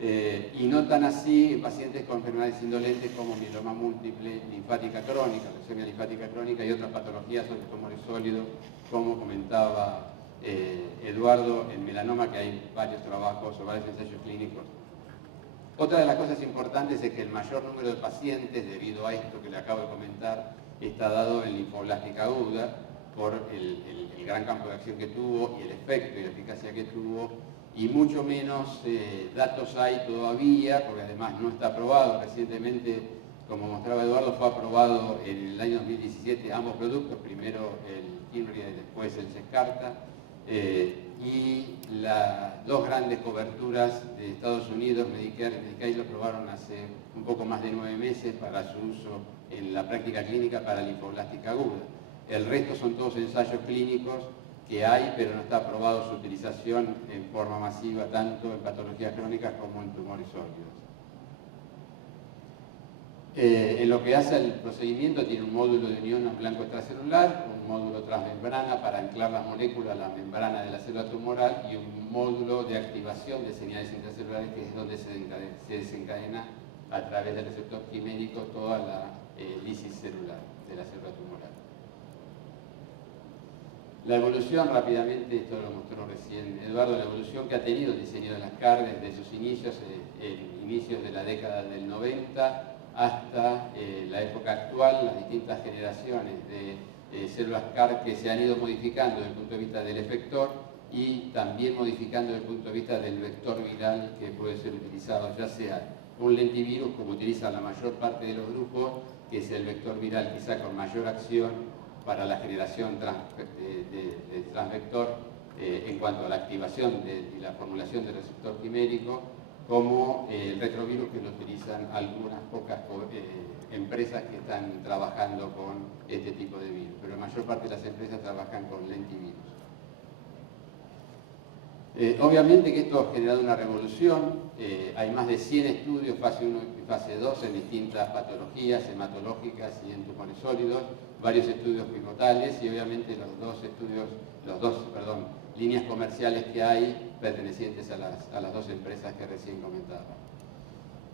y no tan así en pacientes con enfermedades indolentes como mieloma múltiple, linfática crónica, leucemia linfática crónica y otras patologías sobre tumores sólidos, como comentaba Eduardo, en melanoma, que hay varios trabajos o varios ensayos clínicos. Otra de las cosas importantes es que el mayor número de pacientes, debido a esto que le acabo de comentar, está dado en linfoblástica aguda por el gran campo de acción que tuvo y el efecto y la eficacia que tuvo, y mucho menos datos hay todavía, porque además no está aprobado. Recientemente, como mostraba Eduardo, fue aprobado en el año 2017 ambos productos, primero el Kinria y después el Yescarta, y las dos grandes coberturas de Estados Unidos, Medicare y Medicaid, lo aprobaron hace un poco más de 9 meses para su uso en la práctica clínica para linfoblástica aguda. El resto son todos ensayos clínicos que hay, pero no está aprobado su utilización en forma masiva, tanto en patologías crónicas como en tumores sólidos. En lo que hace al procedimiento, tiene un módulo de unión en blanco extracelular, un módulo transmembrana para anclar la molécula a la membrana de la célula tumoral y un módulo de activación de señales intracelulares, que es donde se desencadena a través del receptor quimérico toda la lisis celular de la célula tumoral. La evolución, rápidamente, esto lo mostró recién Eduardo, la evolución que ha tenido el diseño de las CAR desde sus inicios, inicios de la década del 90, hasta la época actual, las distintas generaciones de células CAR que se han ido modificando desde el punto de vista del efector y también modificando desde el punto de vista del vector viral que puede ser utilizado, ya sea un lentivirus, como utilizan la mayor parte de los grupos, que es el vector viral quizá con mayor acción para la generación de transvector en cuanto a la activación y la formulación del receptor quimérico, como el retrovirus, que lo utilizan algunas pocas empresas que están trabajando con este tipo de virus, pero la mayor parte de las empresas trabajan con lentivirus. Obviamente que esto ha generado una revolución, hay más de 100 estudios, fase 1 y fase 2, en distintas patologías hematológicas y en tumores sólidos, varios estudios pivotales y obviamente las dos líneas comerciales que hay pertenecientes a las dos empresas que recién comentaba.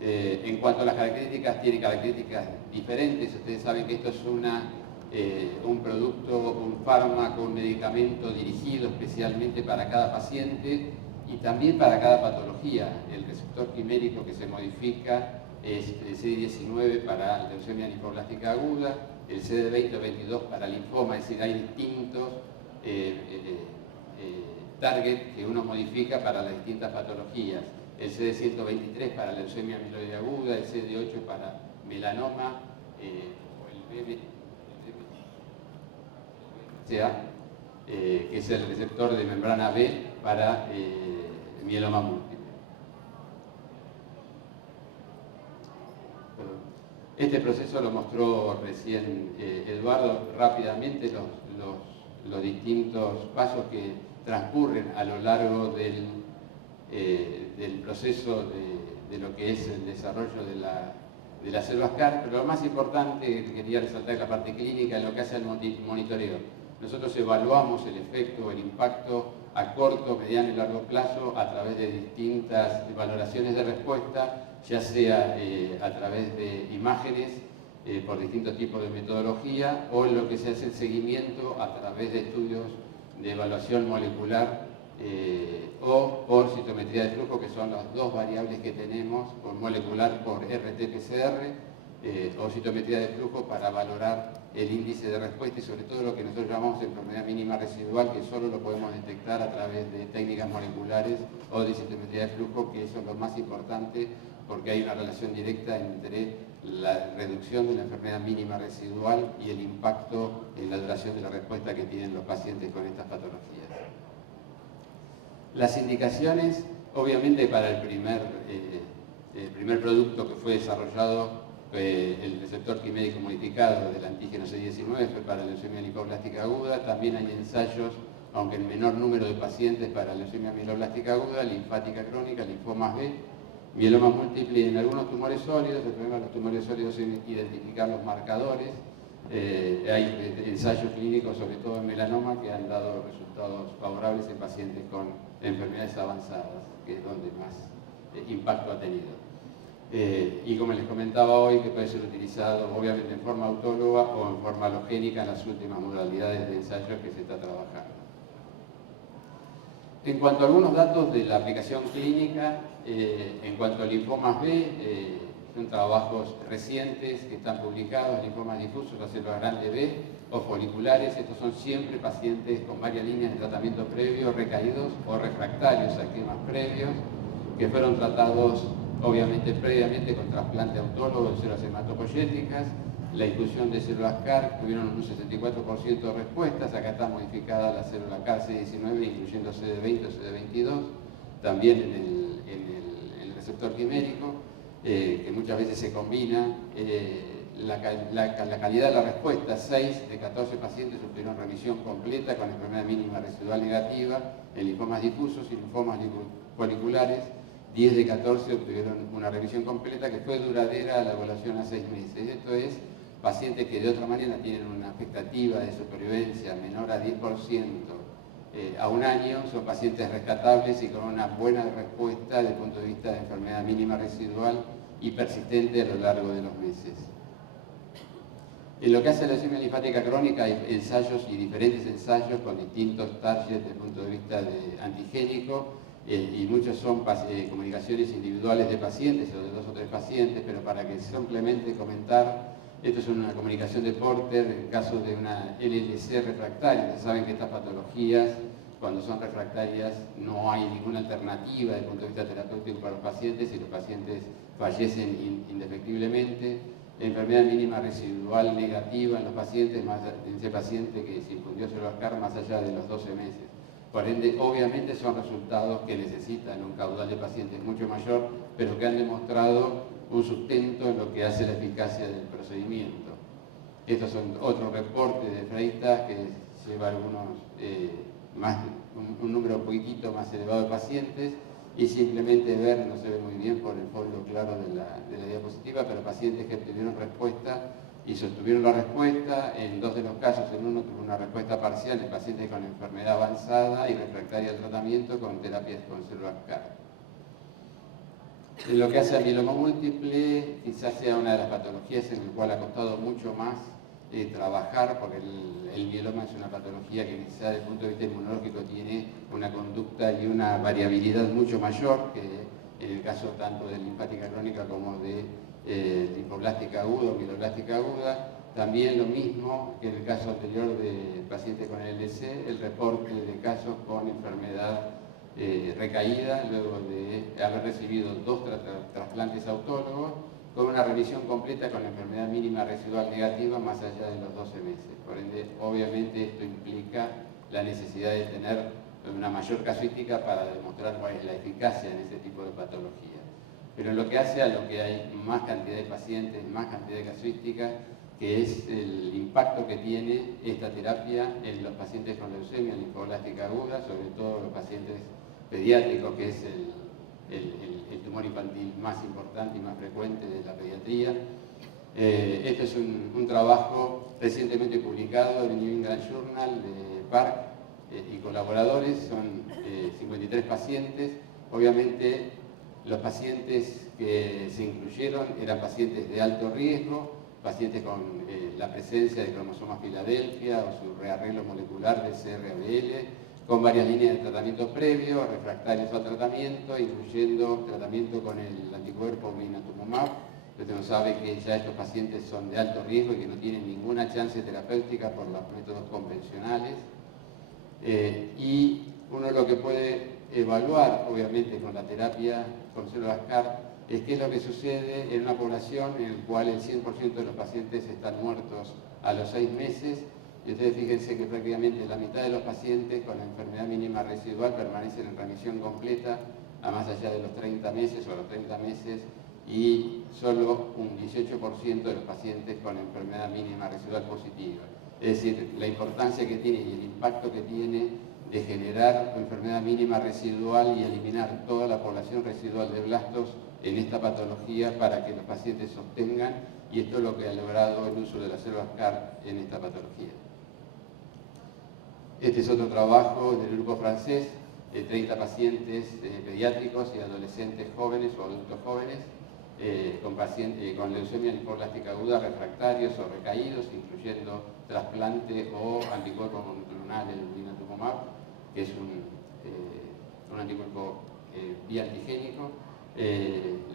En cuanto a las características, tiene características diferentes. Ustedes saben que esto es un producto, un fármaco, un medicamento dirigido especialmente para cada paciente y también para cada patología. El receptor quimérico que se modifica es el CD19 para leucemia linfoblástica aguda, el CD20 o 22 para linfoma, es decir, hay distintos target que uno modifica para las distintas patologías. el CD123 para leucemia amiloide aguda, el CD8 para melanoma, o el BCA, que es el receptor de membrana B para mieloma múltiple. Este proceso lo mostró recién Eduardo rápidamente, los distintos pasos que transcurren a lo largo del proceso de lo que es el desarrollo de las células CAR, pero lo más importante que quería resaltar es la parte clínica, en lo que hace al monitoreo. Nosotros evaluamos el efecto, el impacto a corto, mediano y largo plazo a través de distintas valoraciones de respuesta, ya sea a través de imágenes, por distintos tipos de metodología, o en lo que se hace el seguimiento a través de estudios de evaluación molecular o por citometría de flujo, que son las dos variables que tenemos, por molecular por RT-PCR o citometría de flujo para valorar el índice de respuesta y sobre todo lo que nosotros llamamos enfermedad mínima residual, que solo lo podemos detectar a través de técnicas moleculares o de citometría de flujo, que eso es lo más importante porque hay una relación directa entre la reducción de la enfermedad mínima residual y el impacto en la duración de la respuesta que tienen los pacientes con estas patologías. Las indicaciones, obviamente para el primer producto que fue desarrollado, el receptor quimédico modificado del antígeno C19 fue para leucemia linfoblástica aguda. También hay ensayos, aunque en menor número de pacientes, para leucemia mieloblástica aguda, linfática crónica, linfomas B, mieloma múltiple y en algunos tumores sólidos. El problema de los tumores sólidos es identificar los marcadores. Hay ensayos clínicos, sobre todo en melanoma, que han dado resultados favorables en pacientes con enfermedades avanzadas, que es donde más impacto ha tenido. Y como les comentaba hoy, que puede ser utilizado obviamente en forma autóloga o en forma alogénica en las últimas modalidades de ensayos que se está trabajando. En cuanto a algunos datos de la aplicación clínica, en cuanto a linfomas B, son trabajos recientes que están publicados, linfomas difusos, la célula grande B o foliculares. Estos son siempre pacientes con varias líneas de tratamiento previo, recaídos o refractarios a esquemas previos, que fueron tratados obviamente previamente con trasplante autólogo de células hematopoyéticas. La inclusión de células CAR tuvieron un 64% de respuestas. Acá está modificada la célula CAR C19, incluyendo CD20 o CD22, también en el receptor quimérico, que muchas veces se combina. La calidad de la respuesta, 6 de 14 pacientes obtuvieron remisión completa con enfermedad mínima residual negativa en linfomas difusos y linfomas foliculares. 10 de 14 obtuvieron una remisión completa que fue duradera a la evaluación a 6 meses. Esto es, pacientes que de otra manera tienen una expectativa de supervivencia menor a 10% a un año, son pacientes rescatables y con una buena respuesta desde el punto de vista de enfermedad mínima residual y persistente a lo largo de los meses. En lo que hace a la leucemia linfática crónica hay ensayos y diferentes ensayos con distintos targets desde el punto de vista antigénico, y muchos son comunicaciones individuales de pacientes o de 2 o 3 pacientes, pero para que simplemente comentar, esto es una comunicación de Porter en caso de una LLC refractaria. Ya saben que estas patologías, cuando son refractarias, no hay ninguna alternativa desde el punto de vista terapéutico para los pacientes y los pacientes fallecen indefectiblemente. Enfermedad mínima residual negativa en los pacientes, en ese paciente que se infundió células CAR más allá de los 12 meses. Por ende, obviamente son resultados que necesitan un caudal de pacientes mucho mayor, pero que han demostrado un sustento en lo que hace la eficacia del procedimiento. Estos son otros reportes de Freitas que lleva un número un poquitito más elevado de pacientes, y simplemente ver, no se ve muy bien por el fondo claro de la diapositiva, pero pacientes que obtuvieron respuesta y sostuvieron la respuesta. En 2 de los casos, en uno tuvo una respuesta parcial en pacientes con enfermedad avanzada y refractaria al tratamiento con terapias con células CAR. En lo que hace al mieloma múltiple, quizás sea una de las patologías en la cual ha costado mucho más trabajar, porque el mieloma es una patología que quizás desde el punto de vista inmunológico tiene una conducta y una variabilidad mucho mayor que en el caso tanto de linfática crónica como de linfoblástica aguda o mieloblástica aguda. También lo mismo que en el caso anterior de pacientes con LLC, el reporte de casos con enfermedad recaída luego de haber recibido 2 trasplantes autólogos con una revisión completa con enfermedad mínima residual negativa más allá de los 12 meses. Por ende, obviamente esto implica la necesidad de tener una mayor casuística para demostrar cuál es la eficacia en ese tipo de patologías. Pero en lo que hace a lo que hay más cantidad de pacientes, más cantidad de casuística, que es el impacto que tiene esta terapia en los pacientes con leucemia linfoblástica aguda, sobre todo los pacientes pediátricos, que es el tumor infantil más importante y más frecuente de la pediatría. Este es un trabajo recientemente publicado en el New England Journal de Park y colaboradores, son 53 pacientes. Obviamente los pacientes que se incluyeron eran pacientes de alto riesgo, pacientes con la presencia de cromosomas Filadelfia o su rearreglo molecular del CRBL, con varias líneas de tratamiento previo, refractarios al tratamiento, incluyendo tratamiento con el anticuerpo blinatumomab. Usted sabe que ya estos pacientes son de alto riesgo y que no tienen ninguna chance terapéutica por los métodos convencionales. Y uno lo que puede evaluar, obviamente, con la terapia con células CAR, es qué es lo que sucede en una población en la cual el 100% de los pacientes están muertos a los 6 meses. Y ustedes fíjense que prácticamente la mitad de los pacientes con la enfermedad mínima residual permanecen en remisión completa a más allá de los 30 meses o a los 30 meses, y solo un 18% de los pacientes con enfermedad mínima residual positiva. Es decir, la importancia que tiene y el impacto que tiene de generar enfermedad mínima residual y eliminar toda la población residual de blastos en esta patología para que los pacientes se obtengan, y esto es lo que ha logrado el uso de las células CAR en esta patología. Este es otro trabajo del grupo francés, de 30 pacientes pediátricos y adolescentes jóvenes o adultos jóvenes con leucemia linfoblástica aguda, refractarios o recaídos, incluyendo trasplante o anticuerpo monoclonal, el blinatumomab, que es un anticuerpo biantigénico.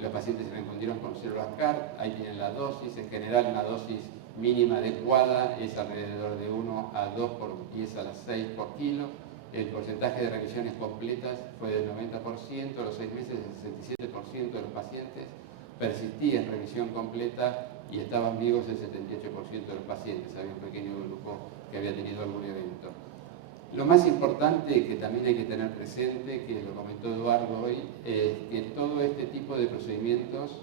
Los pacientes se respondieron con células CAR, ahí tienen la dosis. En general una dosis mínima adecuada es alrededor de 1 a 2 por 10 a la 6 por kilo. El porcentaje de revisiones completas fue del 90%, a los 6 meses el 67% de los pacientes persistía en revisión completa y estaban vivos el 78% de los pacientes. Había un pequeño grupo que había tenido algún evento. Lo más importante que también hay que tener presente, que lo comentó Eduardo hoy, es que todo este tipo de procedimientos,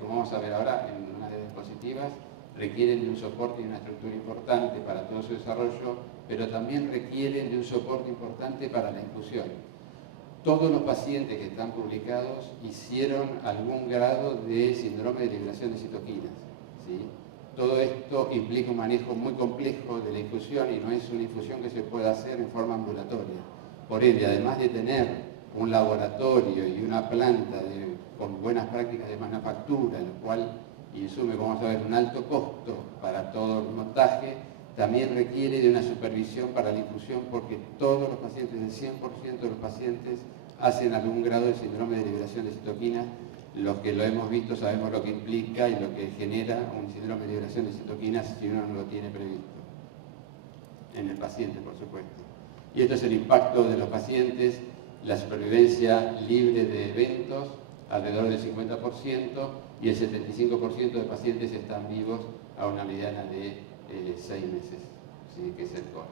como vamos a ver ahora en unas diapositivas, requieren de un soporte y una estructura importante para todo su desarrollo, pero también requieren de un soporte importante para la infusión. Todos los pacientes que están publicados hicieron algún grado de síndrome de liberación de citoquinas, ¿sí? Todo esto implica un manejo muy complejo de la infusión y no es una infusión que se pueda hacer en forma ambulatoria. Por ende, además de tener un laboratorio y una planta con buenas prácticas de manufactura, lo cual insume, como vamos a ver, un alto costo para todo el montaje, también requiere de una supervisión para la infusión, porque todos los pacientes, el 100% de los pacientes, hacen algún grado de síndrome de liberación de citoquinas. Los que lo hemos visto sabemos lo que implica y lo que genera un síndrome de liberación de citoquinas si uno no lo tiene previsto en el paciente, por supuesto. Y esto es el impacto de los pacientes, la supervivencia libre de eventos, alrededor del 50%, y el 75% de pacientes están vivos a una mediana de 6 meses, ¿sí? Que es el corte.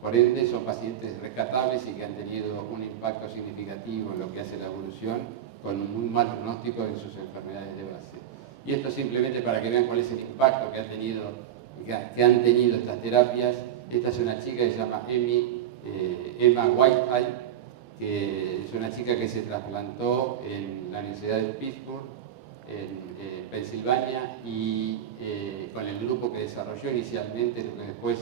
Por ende, son pacientes rescatables y que han tenido un impacto significativo en lo que hace la evolución, con un muy mal pronóstico en sus enfermedades de base. Y esto simplemente para que vean cuál es el impacto que han tenido estas terapias. Esta es una chica que se llama Emma Whitehead, que es una chica que se trasplantó en la Universidad de Pittsburgh, en Pensilvania, y con el grupo que desarrolló inicialmente, lo que después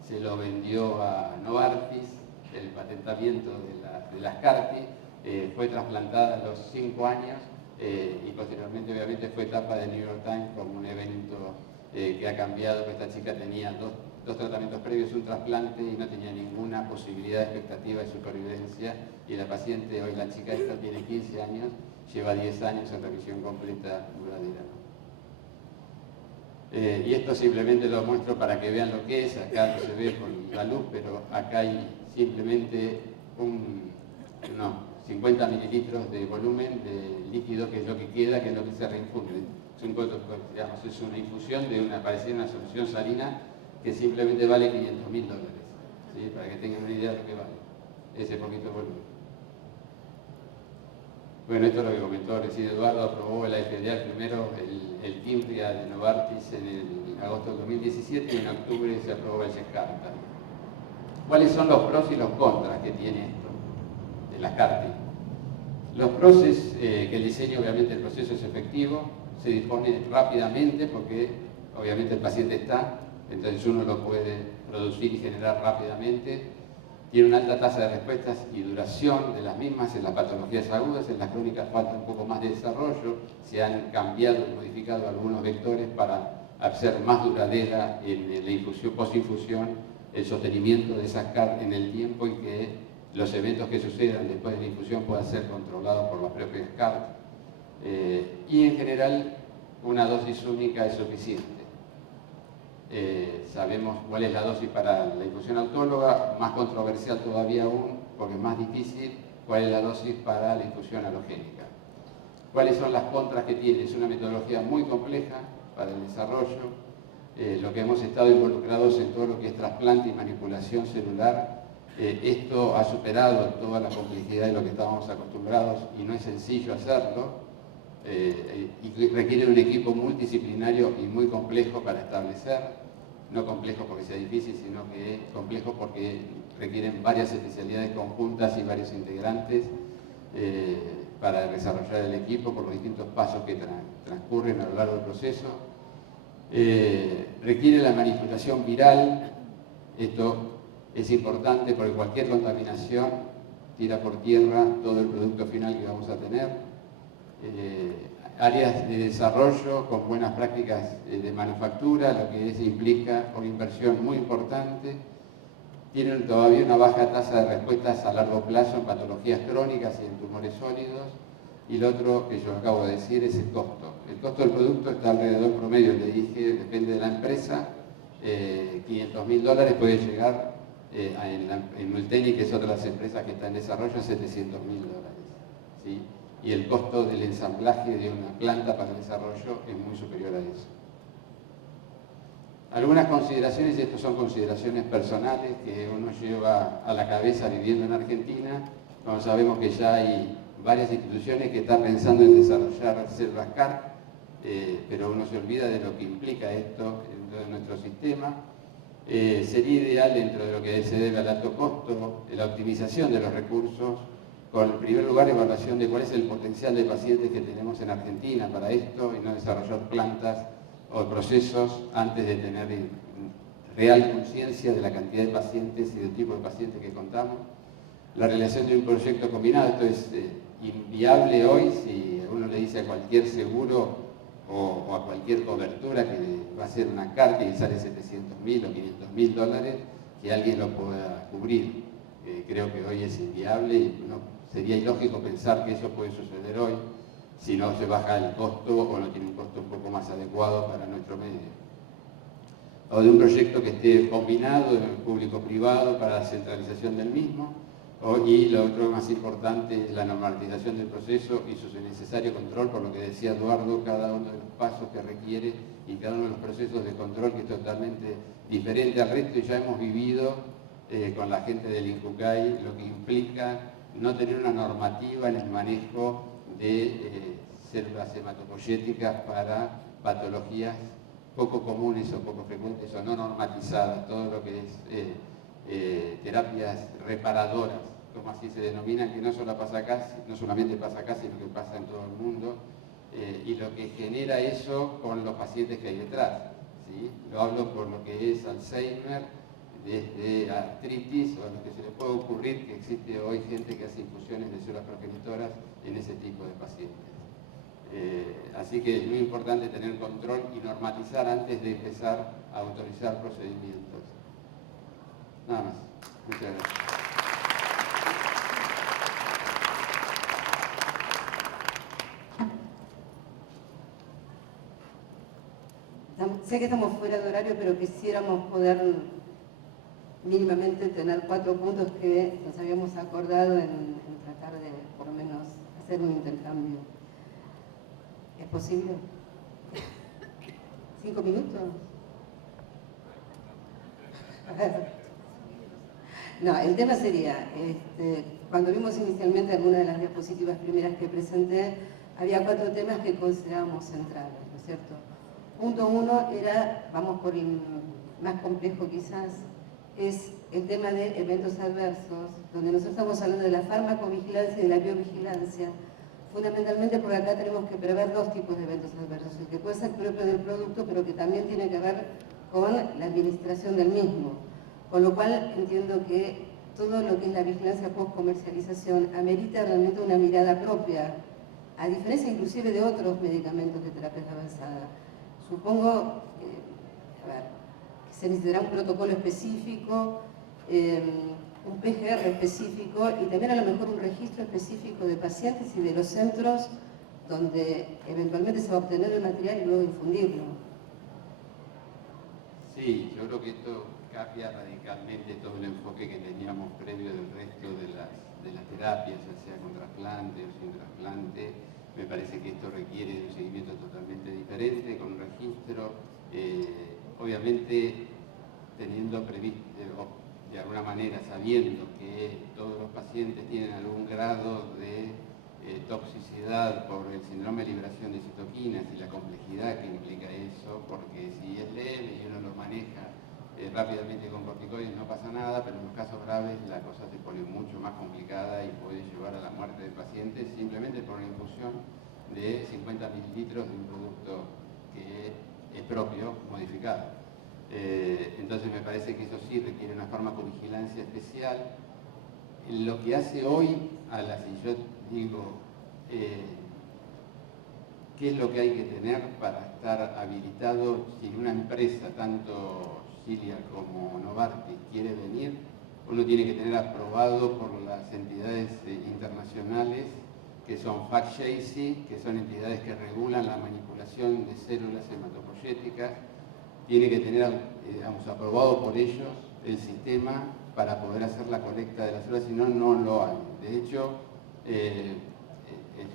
se lo vendió a Novartis, el patentamiento de las CAR-T. Fue trasplantada a los 5 años y posteriormente obviamente fue etapa de New York Times como un evento que ha cambiado, que esta chica tenía dos tratamientos previos, un trasplante, y no tenía ninguna posibilidad de expectativa de supervivencia, y la paciente, hoy la chica esta tiene 15 años, lleva 10 años en revisión completa duradera, ¿no? Y esto simplemente lo muestro para que vean lo que es. Acá no se ve por la luz, pero acá hay simplemente no, 50 mililitros de volumen de líquido, que es lo que queda, que es lo que se reinfunde. Es una infusión de parecida a una solución salina que simplemente vale $500.000, ¿sí? Para que tengan una idea de lo que vale ese poquito volumen. Bueno, esto es lo que comentó recién Eduardo. Aprobó la FDA primero el Kimbria de Novartis en agosto de 2017 y en octubre se aprobó el Yescarta. ¿Cuáles son los pros y los contras que tiene esto de la CAR-T? Los pros es que el diseño, obviamente el proceso es efectivo, se dispone rápidamente porque obviamente el paciente está, entonces uno lo puede producir y generar rápidamente. Tiene una alta tasa de respuestas y duración de las mismas en las patologías agudas. En las crónicas falta un poco más de desarrollo. Se han cambiado y modificado algunos vectores para hacer más duradera en la infusión, posinfusión, el sostenimiento de esas CAR en el tiempo y que los eventos que sucedan después de la infusión puedan ser controlados por las propias CAR. Y en general, una dosis única es suficiente. Sabemos cuál es la dosis para la infusión autóloga, más controversial todavía aún, porque es más difícil, cuál es la dosis para la infusión halogénica. ¿Cuáles son las contras que tiene? Es una metodología muy compleja para el desarrollo. Lo que hemos estado involucrados en todo lo que es trasplante y manipulación celular, esto ha superado toda la complejidad de lo que estábamos acostumbrados y no es sencillo hacerlo. Y requiere un equipo multidisciplinario y muy complejo para establecer, no complejo porque sea difícil, sino que complejo porque requieren varias especialidades conjuntas y varios integrantes para desarrollar el equipo por los distintos pasos que transcurren a lo largo del proceso. Requiere la manipulación viral. Esto es importante porque cualquier contaminación tira por tierra todo el producto final que vamos a tener. Áreas de desarrollo con buenas prácticas de manufactura, lo que implica una inversión muy importante. Tienen todavía una baja tasa de respuestas a largo plazo en patologías crónicas y en tumores sólidos. Y lo otro que yo acabo de decir es el costo. El costo del producto está alrededor promedio, le dije, depende de la empresa, $500.000 puede llegar en Multeni, que es otra de las empresas que está en desarrollo, a $700.000. ¿Sí? Y el costo del ensamblaje de una planta para el desarrollo es muy superior a eso. Algunas consideraciones, y estas son consideraciones personales que uno lleva a la cabeza viviendo en Argentina, como sabemos que ya hay varias instituciones que están pensando en desarrollar células CAR, pero uno se olvida de lo que implica esto dentro de nuestro sistema. Sería ideal, dentro de lo que se debe al alto costo, la optimización de los recursos, con en primer lugar evaluación de cuál es el potencial de pacientes que tenemos en Argentina para esto y no desarrollar plantas o procesos antes de tener real conciencia de la cantidad de pacientes y del tipo de pacientes que contamos. La realización de un proyecto combinado, esto es inviable hoy si uno le dice a cualquier seguro o a cualquier cobertura que va a ser una CAR que sale $700.000 o $500.000, que alguien lo pueda cubrir. Creo que hoy es inviable y sería ilógico pensar que eso puede suceder hoy si no se baja el costo o no tiene un costo un poco más adecuado para nuestro medio. O de un proyecto que esté combinado público-privado para la centralización del mismo. Y lo otro más importante es la normalización del proceso y su necesario control, por lo que decía Eduardo, cada uno de los pasos que requiere y cada uno de los procesos de control que es totalmente diferente al resto y ya hemos vivido con la gente del INCUCAI lo que implica no tener una normativa en el manejo de células hematopoyéticas para patologías poco comunes o poco frecuentes o no normatizadas, todo lo que es terapias reparadoras, como así se denominan, que no solamente pasa acá, sino que pasa en todo el mundo, y lo que genera eso con los pacientes que hay detrás. ¿Sí? Lo hablo por lo que es Alzheimer, desde artritis o lo que se le puede ocurrir, que existe hoy gente que hace infusiones de células progenitoras en ese tipo de pacientes. Así que es muy importante tener control y normatizar antes de empezar a autorizar procedimientos. Nada más. Muchas gracias. Sé que estamos fuera de horario, pero quisiéramos poder mínimamente tener 4 puntos que nos habíamos acordado en tratar de, por lo menos, hacer un intercambio. ¿Es posible? 5 minutos. No, el tema sería, cuando vimos inicialmente algunas de las diapositivas primeras que presenté, había 4 temas que considerábamos centrales, ¿no es cierto? Punto 1 era, vamos por el más complejo quizás, es el tema de eventos adversos, donde nosotros estamos hablando de la farmacovigilancia y de la biovigilancia, fundamentalmente porque acá tenemos que prever 2 tipos de eventos adversos, el que puede ser propio del producto, pero que también tiene que ver con la administración del mismo. Con lo cual entiendo que todo lo que es la vigilancia post-comercialización amerita realmente una mirada propia, a diferencia inclusive de otros medicamentos de terapia avanzada. Supongo que se necesitará un protocolo específico, un PGR específico y también a lo mejor un registro específico de pacientes y de los centros donde eventualmente se va a obtener el material y luego difundirlo. Sí, yo creo que esto cambia radicalmente todo el enfoque que teníamos previo del resto de las terapias, ya sea con trasplante o sin trasplante. Me parece que esto requiere de un seguimiento totalmente diferente, con un registro, obviamente teniendo previsto, de alguna manera sabiendo que todos los pacientes tienen algún grado de toxicidad por el síndrome de liberación de citoquinas y la complejidad que implica eso, porque si es leve y uno lo maneja rápidamente con corticoides no pasa nada, pero en los casos graves la cosa se pone mucho más complicada y puede llevar a la muerte del paciente simplemente por una infusión de 50 mililitros de un producto que es propio, modificado. Entonces me parece que eso sí requiere una farmacovigilancia especial. Lo que hace hoy, si yo digo qué es lo que hay que tener para estar habilitado, si una empresa, tanto Gilead como Novartis, quiere venir, uno tiene que tener aprobado por las entidades internacionales que son FACT-JACI, que son entidades que regulan la manipulación de células hematopoyéticas. Tiene que tener, digamos, aprobado por ellos el sistema para poder hacer la colecta de las células, si no, no lo hay. De hecho,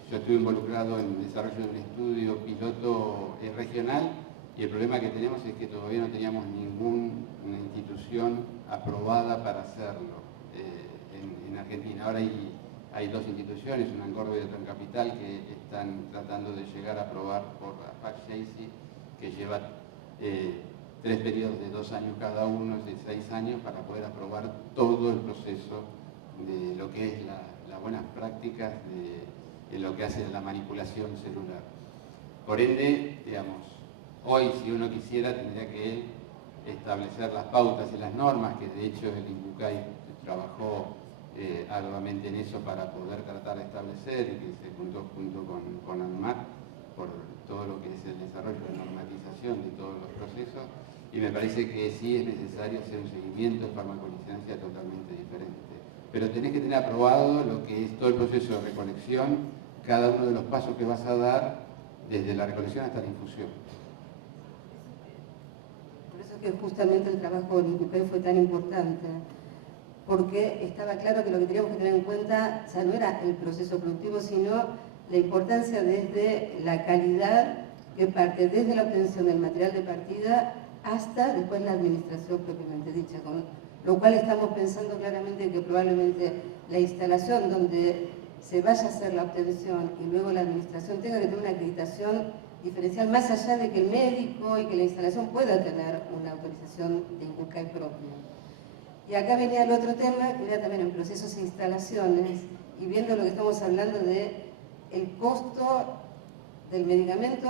yo estuve involucrado en el desarrollo de un estudio piloto regional y el problema que tenemos es que todavía no teníamos ninguna institución aprobada para hacerlo en Argentina. Ahora hay 2 instituciones, una en Córdoba y otra en Capital, que están tratando de llegar a aprobar por la FACT-JACI, que lleva 3 periodos de 2 años cada uno, de 6 años, para poder aprobar todo el proceso de lo que es las buenas prácticas de lo que hace la manipulación celular. Por ende, digamos, hoy si uno quisiera tendría que establecer las pautas y las normas, que de hecho el INCUCAI trabajó arduamente en eso para poder tratar de establecer y que se juntó junto con ANMAT por todo lo que es el desarrollo de normatización de todos los procesos, y me parece que sí es necesario hacer un seguimiento de farmacovigilancia totalmente diferente. Pero tenés que tener aprobado lo que es todo el proceso de recolección, cada uno de los pasos que vas a dar, desde la recolección hasta la infusión. Por eso que justamente el trabajo del INCUCAI fue tan importante, porque estaba claro que lo que teníamos que tener en cuenta, o sea, no era el proceso productivo, sino la importancia desde la calidad que parte desde la obtención del material de partida hasta después la administración propiamente dicha, con lo cual estamos pensando claramente que probablemente la instalación donde se vaya a hacer la obtención y luego la administración tenga que tener una acreditación diferencial más allá de que el médico y que la instalación pueda tener una autorización de INCUCAI propia. Y acá venía el otro tema, que era también en procesos e instalaciones, y viendo lo que estamos hablando de el costo del medicamento,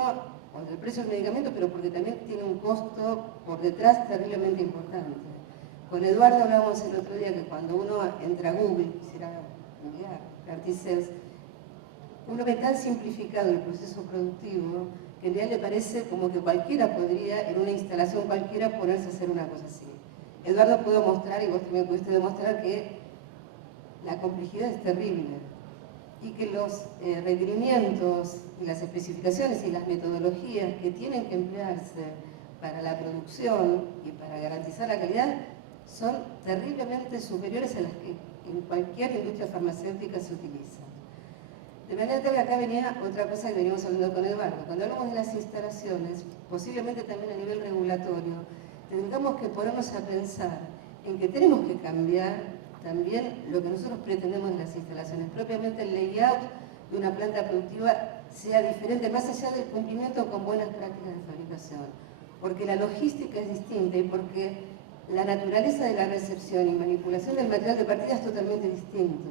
o del precio del medicamento, pero porque también tiene un costo por detrás terriblemente importante. Con Eduardo hablábamos el otro día que cuando uno entra a Google, quisiera googlear, Carticels, uno ve tan simplificado el proceso productivo que en realidad le parece como que cualquiera podría, en una instalación cualquiera, ponerse a hacer una cosa así. Eduardo pudo mostrar, y vos también pudiste demostrar, que la complejidad es terrible y que los requerimientos y las especificaciones y las metodologías que tienen que emplearse para la producción y para garantizar la calidad son terriblemente superiores a las que en cualquier industria farmacéutica se utilizan. De manera tal que acá venía otra cosa que veníamos hablando con Eduardo. Cuando hablamos de las instalaciones, posiblemente también a nivel regulatorio, tengamos que ponernos a pensar en que tenemos que cambiar también lo que nosotros pretendemos de las instalaciones. Propiamente el layout de una planta productiva sea diferente, más allá del cumplimiento con buenas prácticas de fabricación. Porque la logística es distinta y porque la naturaleza de la recepción y manipulación del material de partida es totalmente distinto.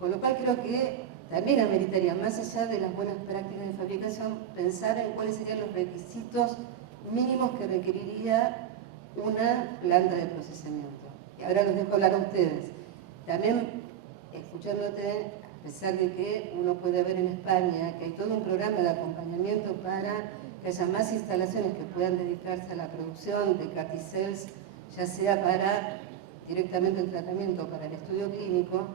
Con lo cual creo que también ameritaría, más allá de las buenas prácticas de fabricación, pensar en cuáles serían los requisitos mínimos que requeriría una planta de procesamiento. Y ahora los dejo hablar a ustedes. También, escuchándote, a pesar de que uno puede ver en España que hay todo un programa de acompañamiento para que haya más instalaciones que puedan dedicarse a la producción de CAR-T-cells, ya sea para directamente el tratamiento o para el estudio clínico,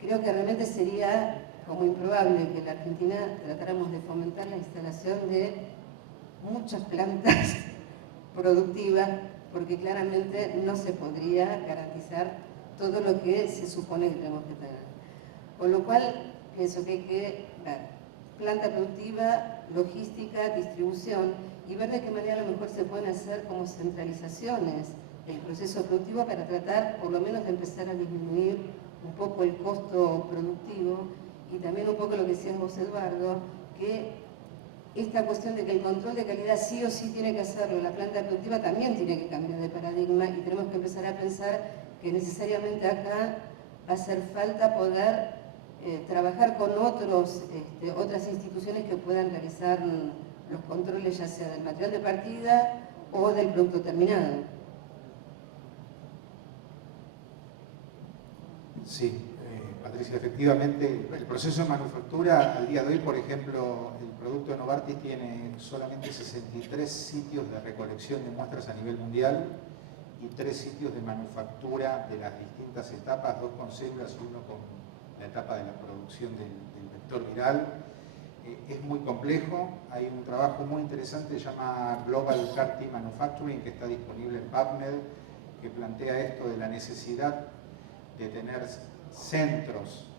creo que realmente sería como improbable que en la Argentina tratáramos de fomentar la instalación de muchas plantas productivas, porque claramente no se podría garantizar todo lo que se supone que tenemos que tener. Con lo cual, pienso que hay que ver planta productiva, logística, distribución, y ver de qué manera a lo mejor se pueden hacer como centralizaciones del proceso productivo para tratar por lo menos de empezar a disminuir un poco el costo productivo, y también un poco lo que decías vos, Eduardo, que esta cuestión de que el control de calidad sí o sí tiene que hacerlo, la planta productiva también tiene que cambiar de paradigma, y tenemos que empezar a pensar que necesariamente acá va a hacer falta poder trabajar con otras instituciones que puedan realizar los controles, ya sea del material de partida o del producto terminado. Sí, Patricia, efectivamente, el proceso de manufactura al día de hoy, por ejemplo, el producto de Novartis tiene solamente 63 sitios de recolección de muestras a nivel mundial y 3 sitios de manufactura de las distintas etapas, 2 con células y 1 con la etapa de la producción del vector viral. Es muy complejo, hay un trabajo muy interesante que se llama Global CAR-T Manufacturing, que está disponible en PubMed, que plantea esto de la necesidad de tener centros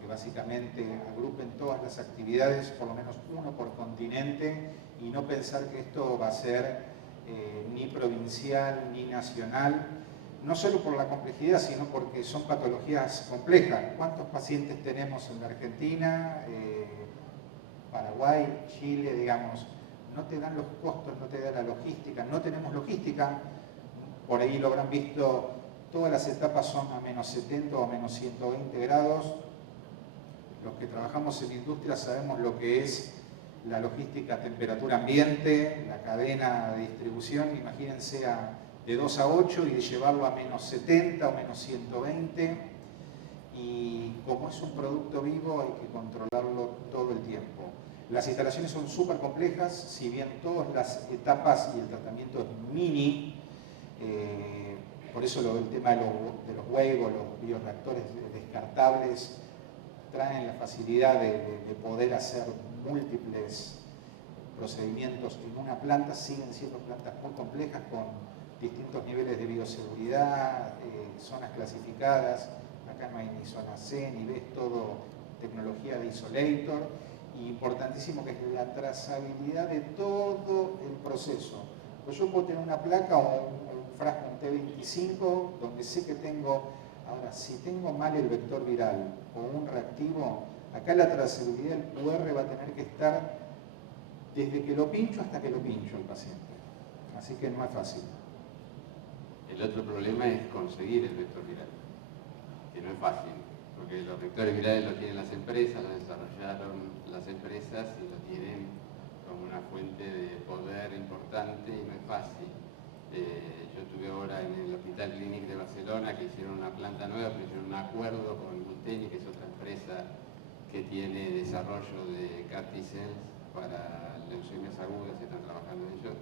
que básicamente agrupen todas las actividades, por lo menos uno por continente, y no pensar que esto va a ser ni provincial ni nacional, no solo por la complejidad, sino porque son patologías complejas. ¿Cuántos pacientes tenemos en la Argentina, Paraguay, Chile, digamos? No te dan los costos, no te da la logística, no tenemos logística, por ahí lo habrán visto. Todas las etapas son a menos 70 o a menos 120 grados. Los que trabajamos en industria sabemos lo que es la logística a temperatura ambiente, la cadena de distribución, imagínense de 2 a 8 y de llevarlo a menos 70 o menos 120. Y como es un producto vivo hay que controlarlo todo el tiempo. Las instalaciones son súper complejas, si bien todas las etapas y el tratamiento es mini, por eso el tema de los huevos, los bioreactores descartables, traen la facilidad de poder hacer múltiples procedimientos en una planta. Siguen siendo plantas muy complejas con distintos niveles de bioseguridad, zonas clasificadas. Acá no hay ni zona C ni B, es todo tecnología de isolator. Y importantísimo que es la trazabilidad de todo el proceso. Pues yo puedo tener una placa o un frasco, un T25, donde sé que tengo. Ahora, si tengo mal el vector viral o un reactivo, acá la trazabilidad del QR va a tener que estar desde que lo pincho hasta que lo pincho el paciente. Así que no es fácil. El otro problema es conseguir el vector viral, que no es fácil, porque los vectores virales los tienen las empresas, los desarrollaron las empresas y lo tienen como una fuente de poder importante y no es fácil. Yo estuve ahora en el Hospital Clínic de Barcelona, que hicieron una planta nueva, pero hicieron un acuerdo con Multeni, que es otra empresa que tiene desarrollo de CAR-T-cells para leucemias agudas, están trabajando en ello,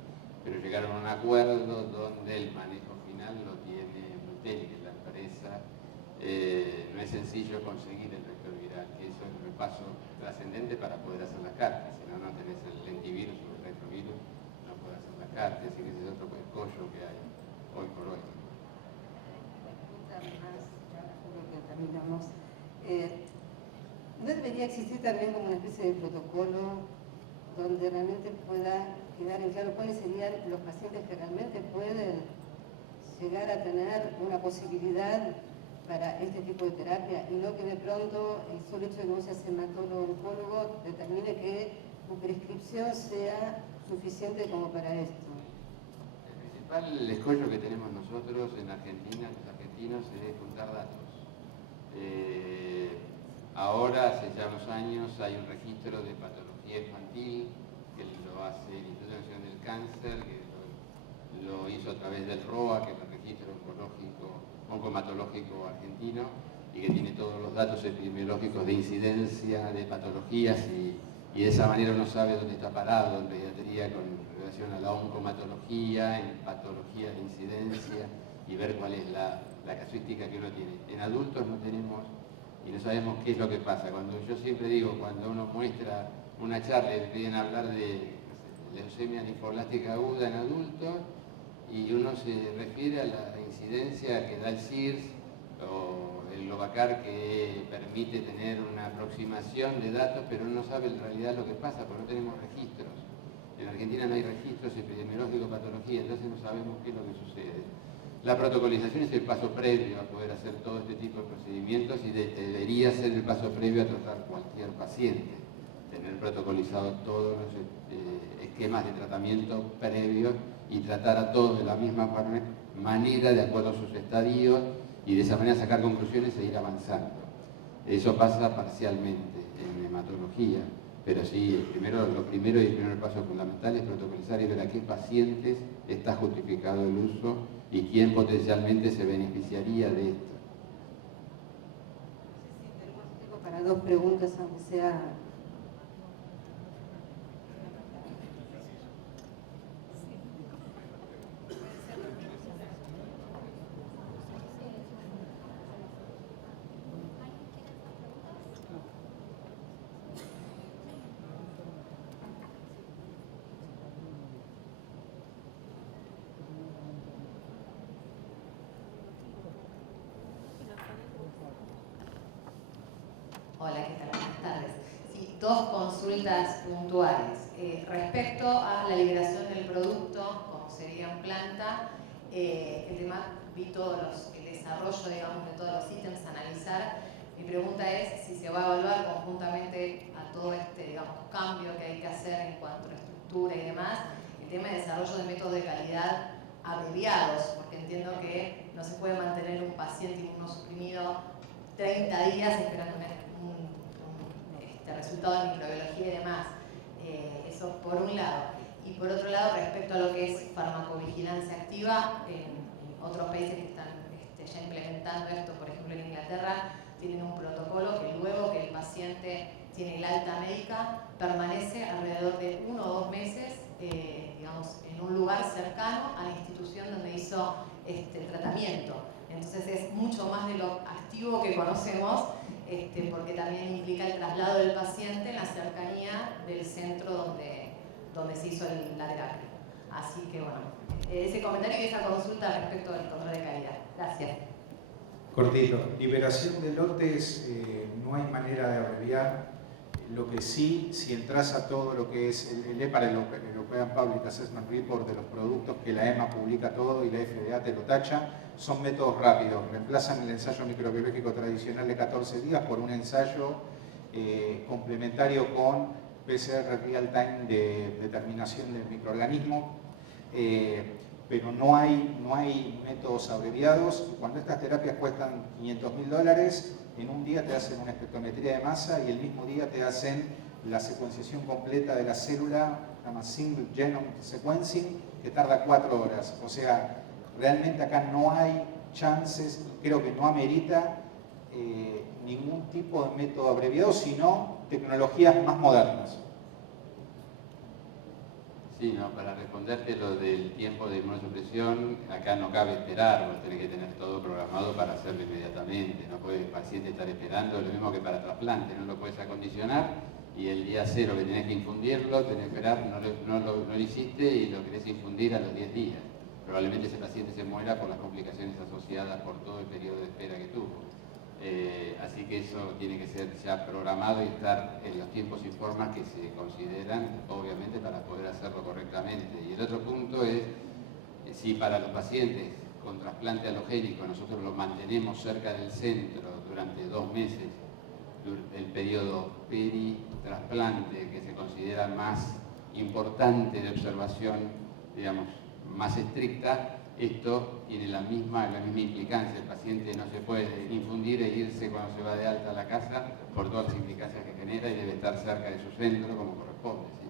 pero llegaron a un acuerdo donde el manejo final lo tiene Multeni, que es la empresa. No es sencillo conseguir el vector viral, que eso es un paso trascendente para poder hacer las CAR-T. Si no, no tenés el lentivirus o el retrovirus, no podés hacer las CAR-T, así que ese es otro escollo que hay hoy por hoy. más, ya creo que terminamos. ¿No debería existir también como una especie de protocolo donde realmente pueda quedar en claro cuáles serían los pacientes que realmente pueden llegar a tener una posibilidad para este tipo de terapia, y no que de pronto el solo hecho de que vos seas hematólogo-oncólogo determine que tu prescripción sea suficiente como para esto? El principal escollo que tenemos nosotros en Argentina, los argentinos, es juntar datos. Ahora, hace ya unos años, hay un registro de patología infantil que lo hace el Instituto Nacional del Cáncer, que lo hizo a través del ROA, que es el registro oncomatológico argentino, y que tiene todos los datos epidemiológicos de incidencia, de patologías, y de esa manera uno sabe dónde está parado en pediatría con relación a la oncomatología, en patología de incidencia, y ver cuál es la casuística que uno tiene. En adultos no tenemos y no sabemos qué es lo que pasa. Cuando yo siempre digo, cuando uno muestra una charla y le piden hablar de leucemia linfoblástica aguda en adultos, y uno se refiere a la incidencia que da el CIRS o el Globacar, que permite tener una aproximación de datos, pero uno no sabe en realidad lo que pasa, porque no tenemos registros. En Argentina no hay registros epidemiológicos de patología, entonces no sabemos qué es lo que sucede. La protocolización es el paso previo a poder hacer todo este tipo de procedimientos, y debería ser el paso previo a tratar cualquier paciente. Tener protocolizado todos los esquemas de tratamiento previos y tratar a todos de la misma manera, de acuerdo a sus estadios, y de esa manera sacar conclusiones e ir avanzando. Eso pasa parcialmente en hematología, pero sí, lo primero y el primer paso fundamental es protocolizar y ver a qué pacientes está justificado el uso y quién potencialmente se beneficiaría de esto. Sí, tenemos tiempo para dos preguntas, aunque sea... Hola, ¿qué tal? Buenas tardes. Sí, dos consultas puntuales. Respecto a la liberación del producto, como sería en planta, el tema, vi el desarrollo, digamos, de todos los ítems a analizar. Mi pregunta es si se va a evaluar conjuntamente a todo este, digamos, cambio que hay que hacer en cuanto a estructura y demás, el tema de desarrollo de métodos de calidad abreviados, porque entiendo que no se puede mantener un paciente inmunosuprimido 30 días esperando un resultado de microbiología y demás. Eso por un lado. Y por otro lado, respecto a lo que es farmacovigilancia activa, en otros países que están ya implementando esto, por ejemplo en Inglaterra, tienen un protocolo que luego que el paciente tiene el alta médica, permanece alrededor de 1 o 2 meses, digamos, en un lugar cercano a la institución donde hizo el tratamiento. Entonces es mucho más de lo activo que conocemos, porque también implica el traslado del paciente en la cercanía del centro donde se hizo la terapia. Así que bueno, ese comentario y esa consulta respecto del control de calidad. Gracias. Cortito, liberación de lotes, no hay manera de abreviar. Lo que sí, si entras a todo lo que es el EPA, el European Public Assessment Report de los productos, que la EMA publica todo y la FDA te lo tacha, son métodos rápidos. Reemplazan el ensayo microbiológico tradicional de 14 días por un ensayo complementario con PCR real time de determinación del microorganismo. Pero no hay métodos abreviados. Cuando estas terapias cuestan $500.000, en un día te hacen una espectrometría de masa y el mismo día te hacen la secuenciación completa de la célula, se llama Single Genome Sequencing, que tarda 4 horas. O sea, realmente acá no hay chances, creo que no amerita ningún tipo de método abreviado, sino tecnologías más modernas. Sí, no, para responderte lo del tiempo de inmunosupresión, acá no cabe esperar, vos tenés que tener todo programado para hacerlo inmediatamente, no puede el paciente estar esperando, lo mismo que para trasplante, no lo puedes acondicionar y el día 0 que tenés que infundirlo, tenés que esperar, no lo hiciste y lo querés infundir a los 10 días. probablemente ese paciente se muera por las complicaciones asociadas por todo el periodo de espera que tuvo. Así que eso tiene que ser ya programado y estar en los tiempos y formas que se consideran, obviamente, para poder hacerlo correctamente. Y el otro punto es, si para los pacientes con trasplante alogénico nosotros lo mantenemos cerca del centro durante 2 meses, el periodo peri-trasplante, que se considera más importante de observación, digamos, más estricta, esto tiene la misma implicancia. El paciente no se puede infundir e irse cuando se va de alta a la casa por todas las implicancias que genera y debe estar cerca de su centro como corresponde, ¿sí?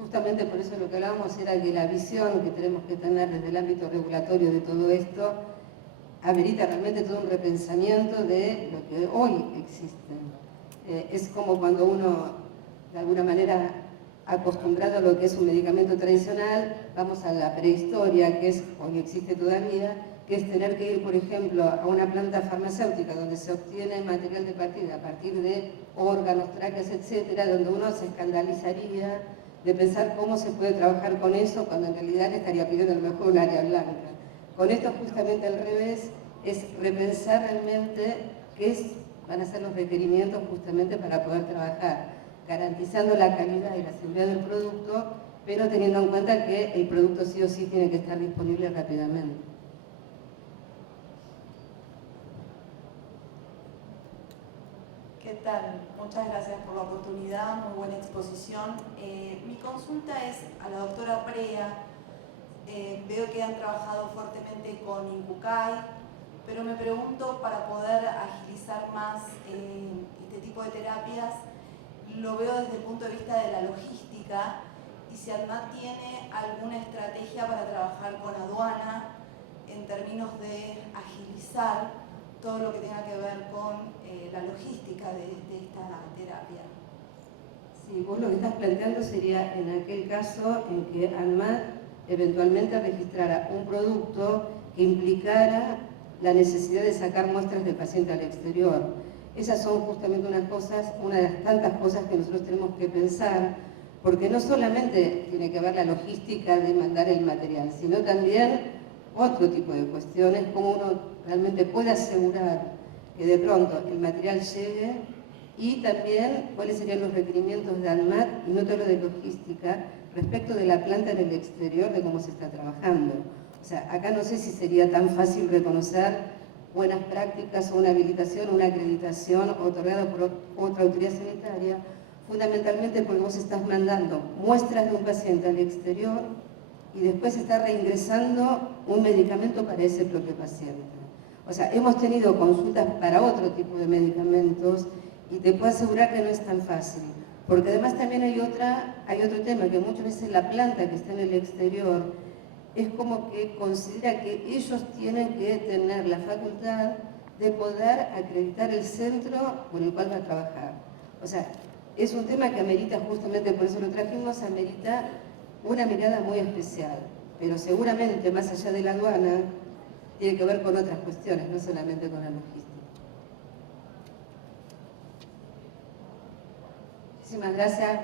Justamente por eso lo que hablábamos era que la visión que tenemos que tener desde el ámbito regulatorio de todo esto amerita realmente todo un repensamiento de lo que hoy existe. Es como cuando uno, de alguna manera, acostumbrado a lo que es un medicamento tradicional, vamos a la prehistoria, que es, hoy existe todavía, que es tener que ir, por ejemplo, a una planta farmacéutica donde se obtiene material de partida a partir de órganos, tráqueas, etcétera, donde uno se escandalizaría de pensar cómo se puede trabajar con eso, cuando en realidad le estaría pidiendo a lo mejor un área blanca. Con esto justamente al revés, es repensar realmente qué van a ser los requerimientos justamente para poder trabajar, garantizando la calidad y la seguridad del producto, pero teniendo en cuenta que el producto sí o sí tiene que estar disponible rápidamente. ¿Qué tal? Muchas gracias por la oportunidad, muy buena exposición. Mi consulta es a la doctora Prea. Veo que han trabajado fuertemente con Incucay, pero me pregunto, para poder agilizar más este tipo de terapias, lo veo desde el punto de vista de la logística, y si ANMAT tiene alguna estrategia para trabajar con aduana en términos de agilizar todo lo que tenga que ver con la logística de esta terapia. Sí, vos lo que estás planteando sería en aquel caso en que ANMAT eventualmente registrara un producto que implicara la necesidad de sacar muestras del paciente al exterior. Esas son justamente una de las tantas cosas que nosotros tenemos que pensar, porque no solamente tiene que ver la logística de mandar el material, sino también otro tipo de cuestiones, cómo uno realmente puede asegurar que de pronto el material llegue, y también cuáles serían los requerimientos de ANMAT, y no todo lo de logística, respecto de la planta en el exterior, de cómo se está trabajando. O sea, acá no sé si sería tan fácil reconocer buenas prácticas o una habilitación, una acreditación otorgada por otra autoridad sanitaria, fundamentalmente porque vos estás mandando muestras de un paciente al exterior y después está reingresando un medicamento para ese propio paciente. O sea, hemos tenido consultas para otro tipo de medicamentos y te puedo asegurar que no es tan fácil. Porque además también hay otro tema, que muchas veces la planta que está en el exterior es como que considera que ellos tienen que tener la facultad de poder acreditar el centro con el cual va a trabajar. O sea, es un tema que amerita, justamente por eso lo trajimos, amerita una mirada muy especial. Pero seguramente, más allá de la aduana, tiene que ver con otras cuestiones, no solamente con la logística. Muchísimas gracias.